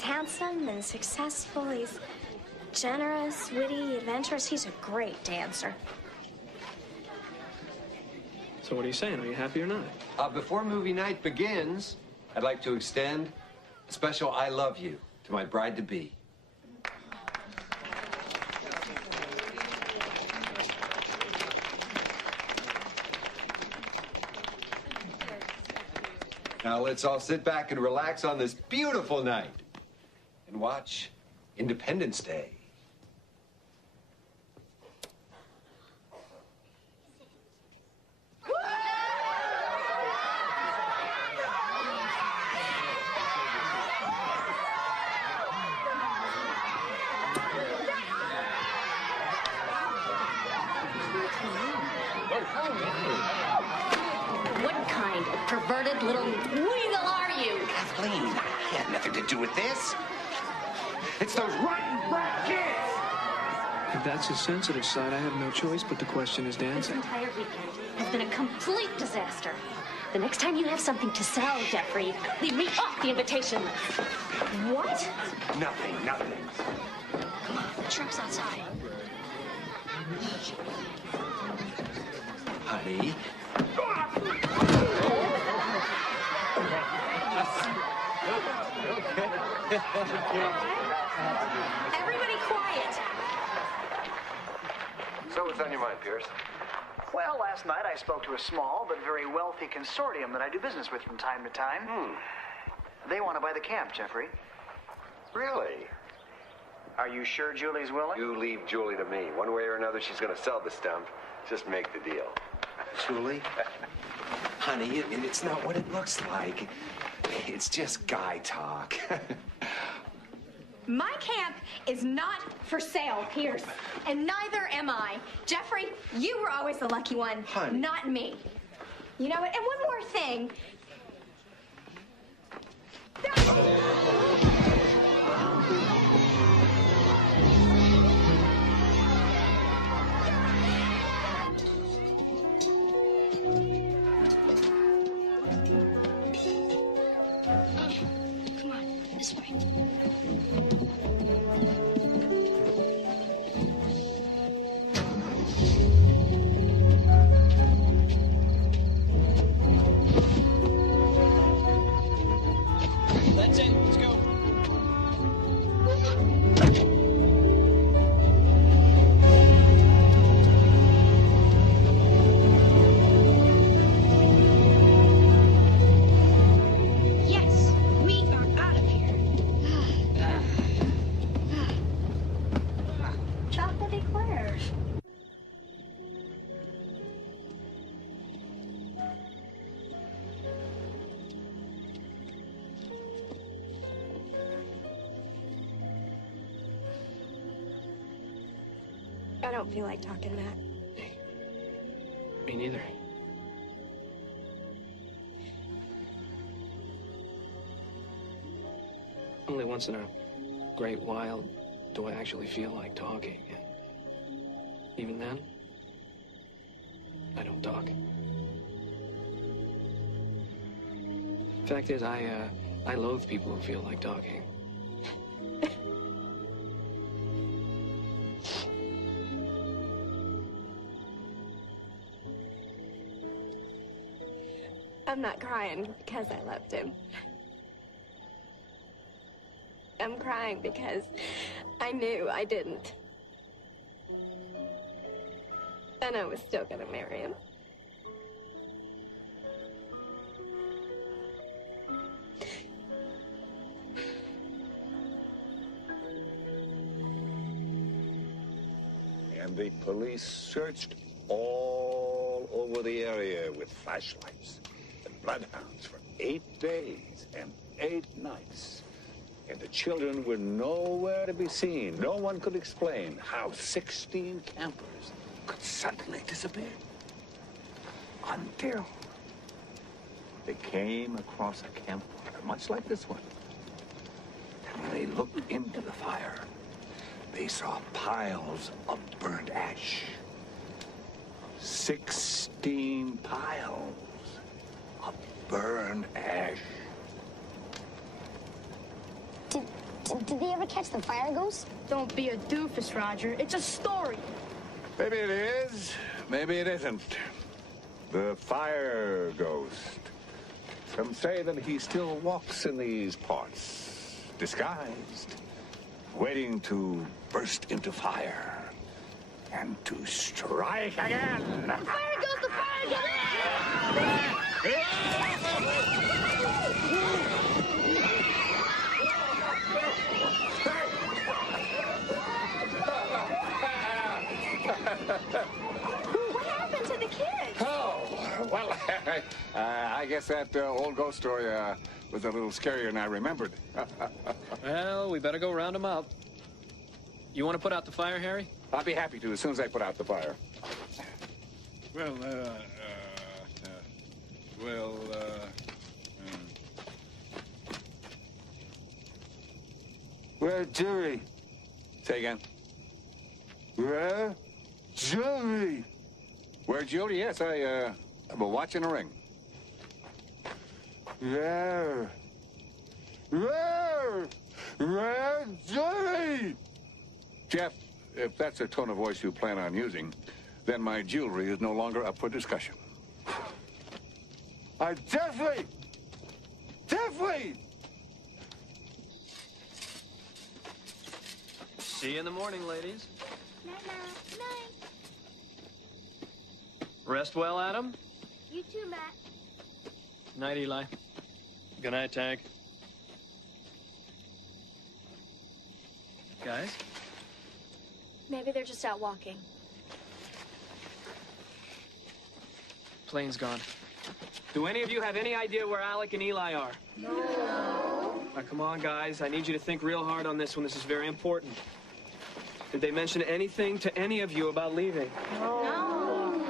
handsome and successful. He's generous, witty, adventurous. He's a great dancer. So what are you saying? Are you happy or not? Before movie night begins, I'd like to extend a special I love you to my bride-to-be. Now let's all sit back and relax on this beautiful night and watch Independence Day. What kind of perverted little weasel are you? Kathleen, I had nothing to do with this. It's those rotten brat kids! If that's his sensitive side, I have no choice but to question his This dancing. entire weekend has been a complete disaster. The next time you have something to sell, Jeffrey, leave me off the invitation list. What? Nothing. Come on, the truck's outside. Honey. Everybody quiet. So what's on your mind, Pierce? Well, last night I spoke to a small but very wealthy consortium that I do business with from time to time. They want to buy the camp, Jeffrey. Really? Are you sure Julie's willing? You leave Julie to me. One way or another, she's going to sell the stump. Just make the deal. Julie? Honey, it's not what it looks like. It's just guy talk. My camp is not for sale, Pierce, and neither am I. Jeffrey, you were always the lucky one, Honey. not me. You know what? And one more thing. Come on, this way. That's it. Let's go. Yes, we are out of here. Chocolate eclairs. I don't feel like talking, Matt. Me neither. Only once in a great while do I actually feel like talking. And even then, I don't talk. Fact is, I I loathe people who feel like talking. I'm not crying because I loved him. I'm crying because I knew I didn't. And I was still gonna marry him. And the police searched all over the area with flashlights and bloodhounds for 8 days and 8 nights. And the children were nowhere to be seen. No one could explain how 16 campers could suddenly disappear. Until they came across a campfire, much like this one. And when they looked into the fire, they saw piles of burnt ash. 16 piles of burned ash. Did they ever catch the fire ghost? Don't be a doofus, Roger. It's a story. Maybe it is, maybe it isn't. The fire ghost. Some say that he still walks in these parts, disguised, waiting to burst into fire and to strike again. The fire ghost! The fire What happened to the kids? Oh, well, I guess that old ghost story was a little scarier than I remembered. Well, we better go round them up. You want to put out the fire, Harry? I'll be happy to as soon as I put out the fire. Well, Where's Julie? Say again. Where? Julie. Where's Julie? Yes, I'm watching a ring. Where's Julie? Jeff, if that's the tone of voice you plan on using, then my jewelry is no longer up for discussion. Jeffrey! See you in the morning, ladies. Night. Rest well, Adam. You too, Matt. Night, Eli. Good night, Tank. Guys? Maybe they're just out walking. Plane's gone. Do any of you have any idea where Alec and Eli are? No. Now, come on, guys. I need you to think real hard on this one. This is very important. Did they mention anything to any of you about leaving? No.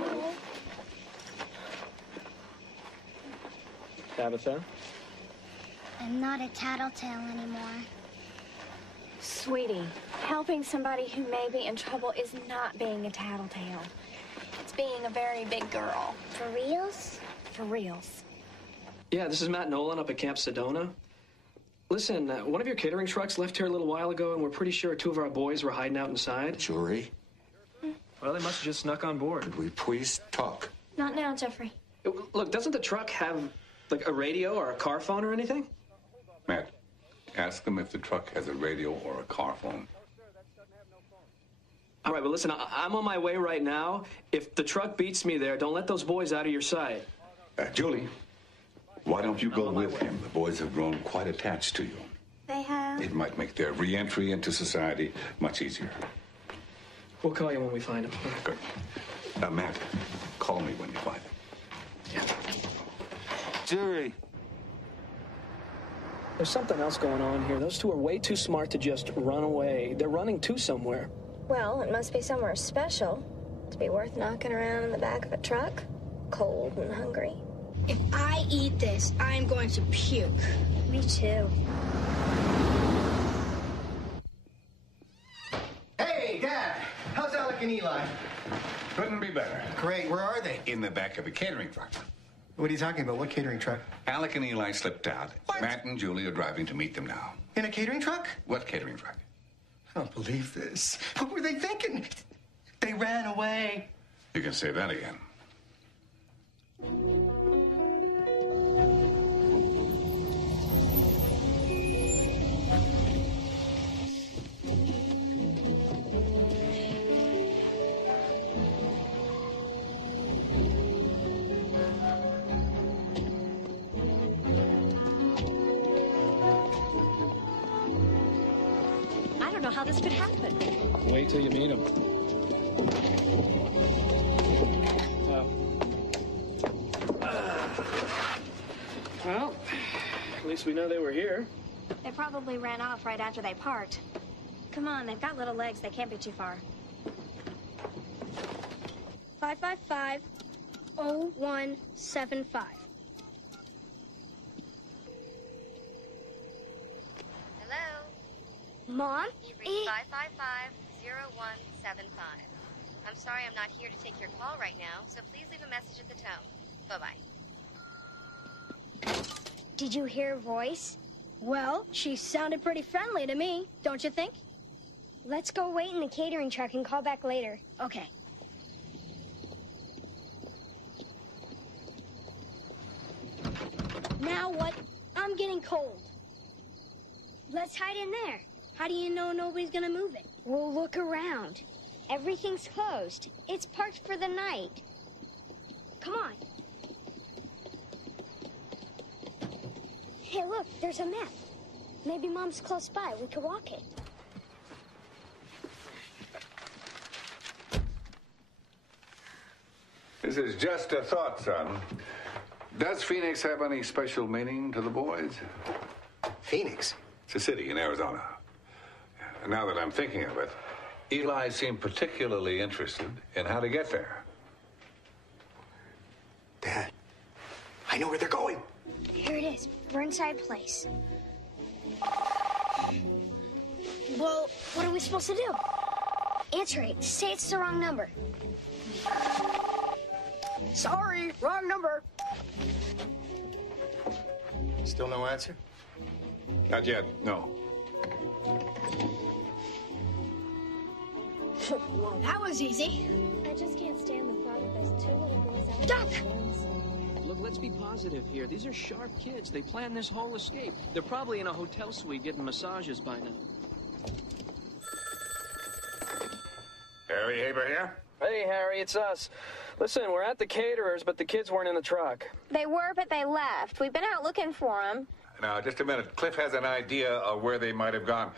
Tabitha? I'm not a tattletale anymore. Sweetie, helping somebody who may be in trouble is not being a tattletale. It's being a very big girl. For reals? For reals. Yeah, this is Matt Nolan up at Camp Sedona. Listen, one of your catering trucks left here a little while ago, and we're pretty sure 2 of our boys were hiding out inside. Julie? Well, they must have just snuck on board. Could we please talk? Not now, Jeffrey. Look, doesn't the truck have, like, a radio or a car phone or anything? Matt, ask them if the truck has a radio or a car phone. All right, well, listen, I'm on my way right now. If the truck beats me there, don't let those boys out of your sight. Julie, why don't you go with him? The boys have grown quite attached to you. They have? It might make their re-entry into society much easier. We'll call you when we find him. Good. Matt, call me when you find him. Yeah. Julie. There's something else going on here. Those 2 are way too smart to just run away. They're running to somewhere. Well, it must be somewhere special to be worth knocking around in the back of a truck, cold and hungry. If I eat this, I'm going to puke. Me too. Hey, Dad! How's Alec and Eli? Couldn't be better. Great. Where are they? In the back of a catering truck. What are you talking about? What catering truck? Alec and Eli slipped out. Why Matt and Julie are driving to meet them now. In a catering truck? What catering truck? I don't believe this. What were they thinking? They ran away. You can say that again. I don't know how this could happen. Wait till you meet him. Well, at least we know they were here. They probably ran off right after they parked. Come on, they've got little legs. They can't be too far. 555-0175. Hello? Mom? You've reached 555-0175. I'm sorry I'm not here to take your call right now, so please leave a message at the tone. Bye-bye. Did you hear her voice? Well, she sounded pretty friendly to me, don't you think? Let's go wait in the catering truck and call back later. Okay. Now what? I'm getting cold. Let's hide in there. How do you know nobody's gonna move it? We'll look around. Everything's closed. It's parked for the night. Come on. Hey, look, there's a map. Maybe Mom's close by. We could walk it. This is just a thought, son. Does Phoenix have any special meaning to the boys? Phoenix? It's a city in Arizona. Now that I'm thinking of it, Eli seemed particularly interested in how to get there. Dad, I know where they're going. Here it is, Burnside Place. Well, what are we supposed to do? Answer it. Say it's the wrong number. Sorry, wrong number. Still no answer? Not yet, no. Well, that was easy. I just can't stand the thought of those two little boys out Duck! Look, let's be positive here. These are sharp kids. They planned this whole escape. They're probably in a hotel suite getting massages by now. Harry Haber here? Hey, Harry, it's us. Listen, we're at the caterers, but the kids weren't in the truck. They were, but they left. We've been out looking for them. Now, just a minute. Cliff has an idea of where they might have gone.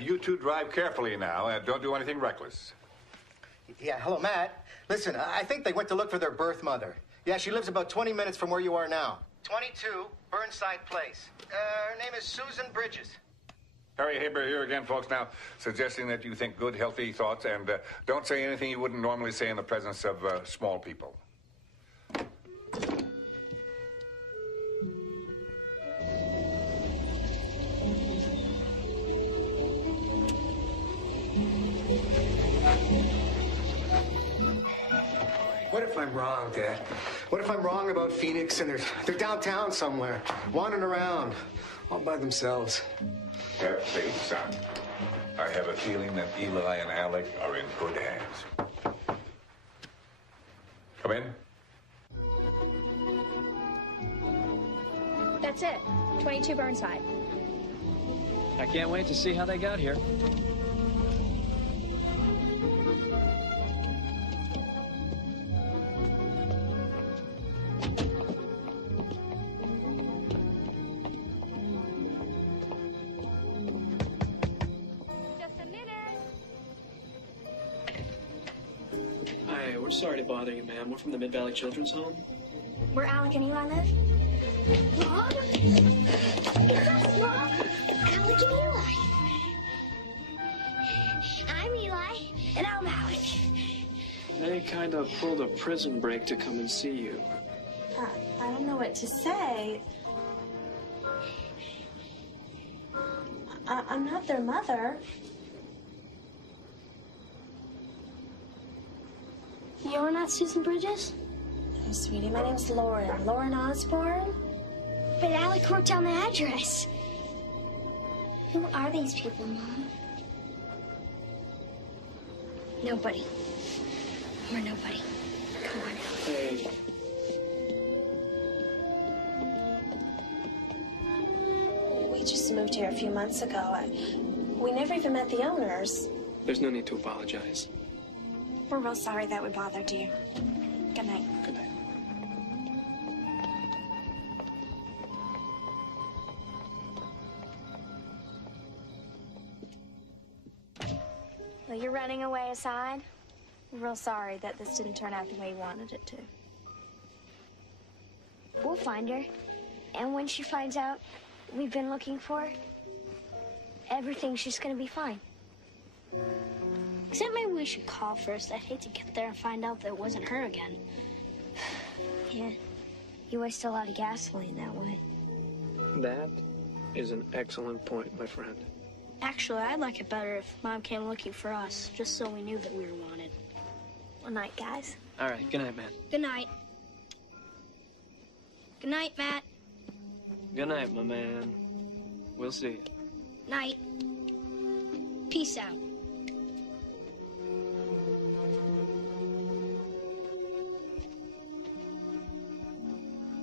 You two drive carefully now, and don't do anything reckless. Yeah, hello, Matt. Listen, I think they went to look for their birth mother. Yeah, she lives about 20 minutes from where you are now. 22 Burnside Place. Her name is Susan Bridges. Harry Haber here again, folks. Now, suggesting that you think good, healthy thoughts and don't say anything you wouldn't normally say in the presence of small people. What if I'm wrong, Dad? What if I'm wrong about Phoenix and they're downtown somewhere, wandering around, all by themselves? Have faith, son. I have a feeling that Eli and Alec are in good hands. Come in. That's it. 22 Burnside. I can't wait to see how they got here. Hi, we're sorry to bother you, ma'am. We're from the Mid-Valley Children's Home. Where Alec and Eli live? Mom? It's us, Mom. Alec and Eli. I'm Eli. And I'm Alec. They kind of pulled a prison break to come and see you. I don't know what to say. I'm not their mother. You're not Susan Bridges? Oh, sweetie, my name's Lauren. Lauren Osborne. but Alec wrote down the address. Who are these people, Mom? Nobody. We're nobody. Come on. Hey. We just moved here a few months ago. We never even met the owners. There's no need to apologize. We're real sorry that we bothered you. Good night. Good night. Well, you're running away aside. We're real sorry that this didn't turn out the way you wanted it to. We'll find her. And when she finds out we've been looking for her, everything's just gonna be fine. Except maybe we should call first. I'd hate to get there and find out that it wasn't her again. Yeah, you waste a lot of gasoline that way. That is an excellent point, my friend. Actually, I'd like it better if Mom came looking for us, just so we knew that we were wanted. Good night, guys. All right, good night, man. Good night. Good night, Matt. Good night, my man. We'll see you. Night. Peace out.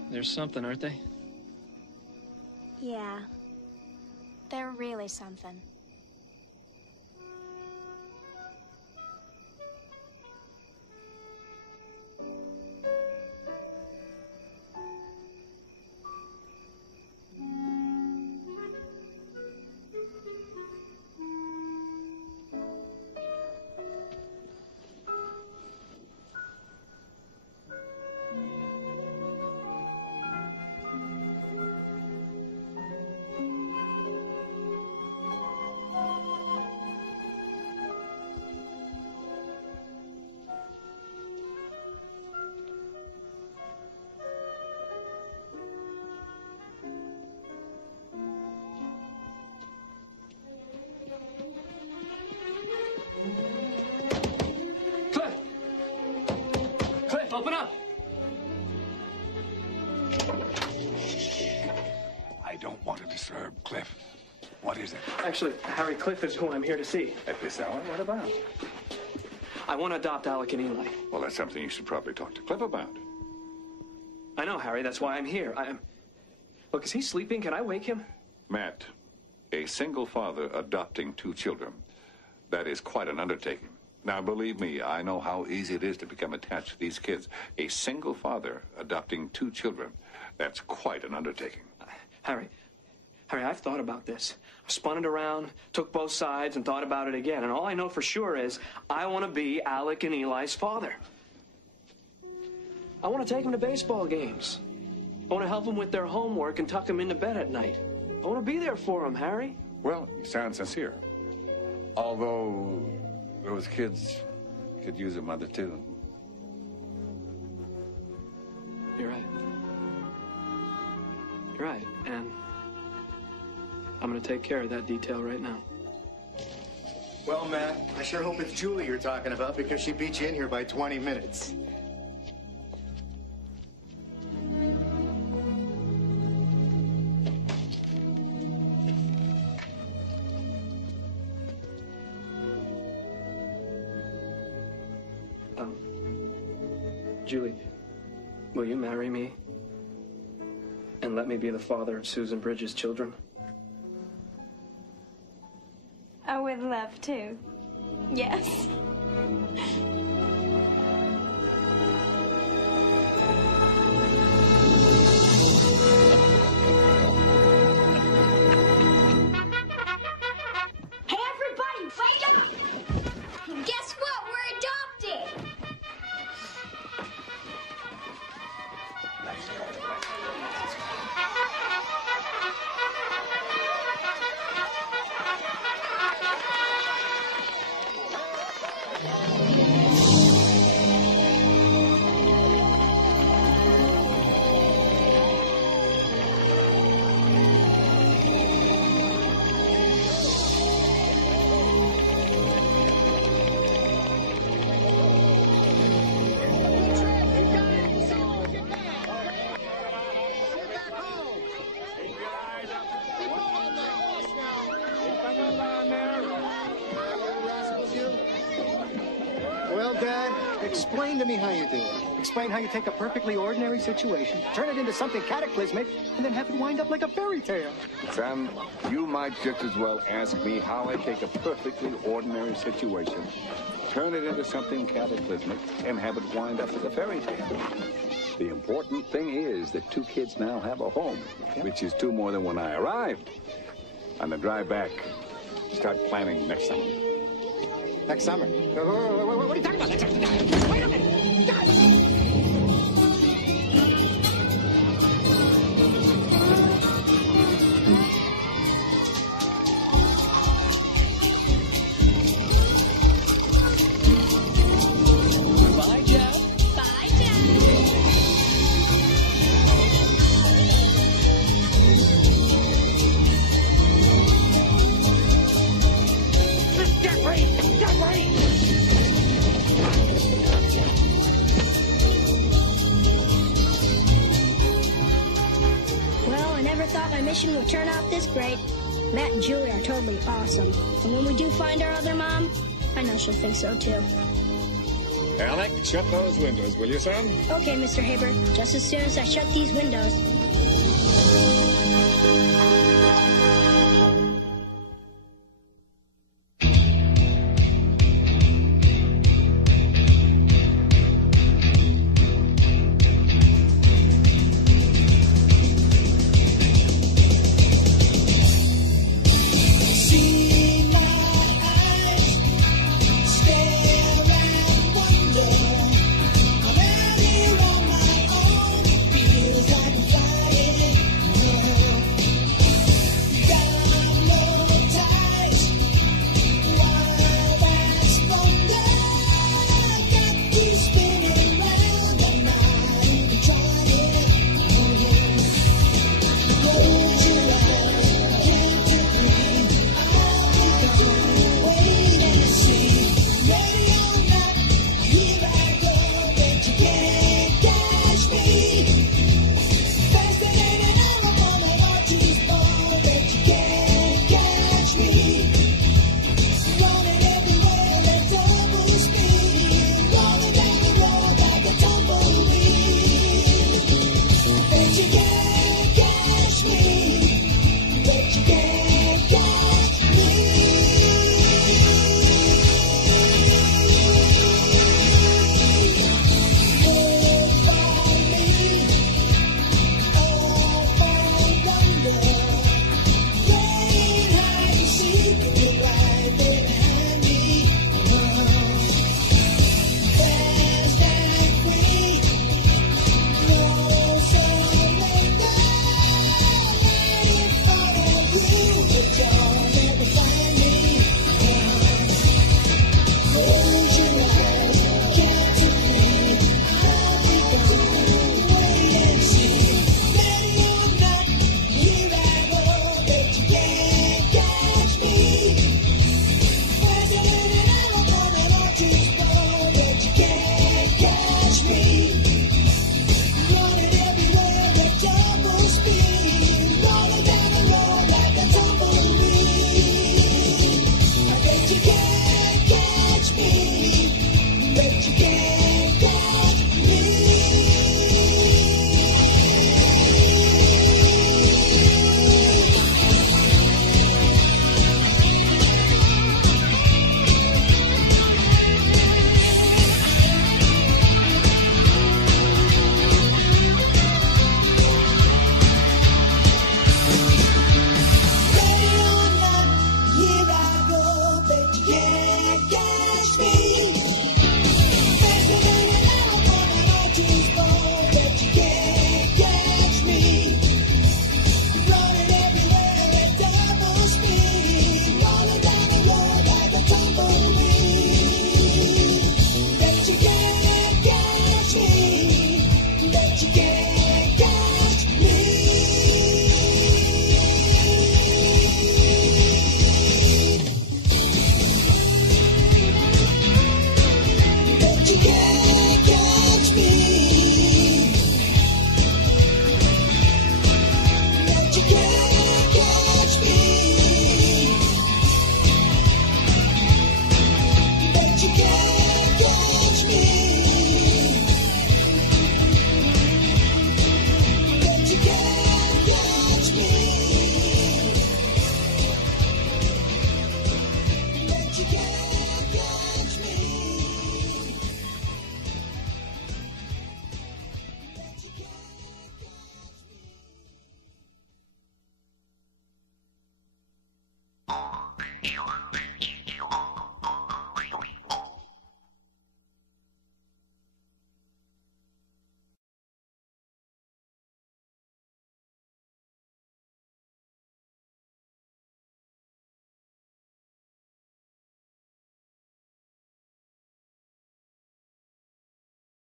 There's something, aren't they? Yeah. They're really something. Open up! I don't want to disturb Cliff. What is it? Actually, Harry, Cliff is who I'm here to see. At this hour? What about? I want to adopt Alec and Eli. Well, that's something you should probably talk to Cliff about. I know, Harry. That's why I'm here. Look, is he sleeping? Can I wake him? Matt, a single father adopting 2 children. That is quite an undertaking. Now, believe me, I know how easy it is to become attached to these kids. A single father adopting 2 children, that's quite an undertaking. Harry, I've thought about this. I spun it around, took both sides, and thought about it again. And all I know for sure is I want to be Alec and Eli's father. I want to take them to baseball games. I want to help them with their homework and tuck them into bed at night. I want to be there for them, Harry. Well, you sound sincere. Although those kids could use a mother, too. You're right. You're right, and I'm going to take care of that detail right now. Well, Matt, I sure hope it's Julie you're talking about, because she beat you in here by 20 minutes. Julie, will you marry me and let me be the father of Susan Bridges' children? I would love to. Yes. Hey, everybody, wake up! Guess what? We're adopted! Dad. Explain to me how you do it. Explain how you take a perfectly ordinary situation, turn it into something cataclysmic, and then have it wind up like a fairy tale. Sam, you might just as well ask me how I take a perfectly ordinary situation, turn it into something cataclysmic, and have it wind up as a fairy tale. The important thing is that 2 kids now have a home, which is 2 more than when I arrived. On the drive back, start planning next summer. Next summer? What are you talking about? Next summer? Wait a minute! Bye, Joe. Bye, Joe. Well, I never thought my mission would turn out this great. Matt and Julie are totally awesome. And when we do find our other mom, I know she'll think so too. Alec, shut those windows, will you, son? Okay, Mr. Haber. Just as soon as I shut these windows,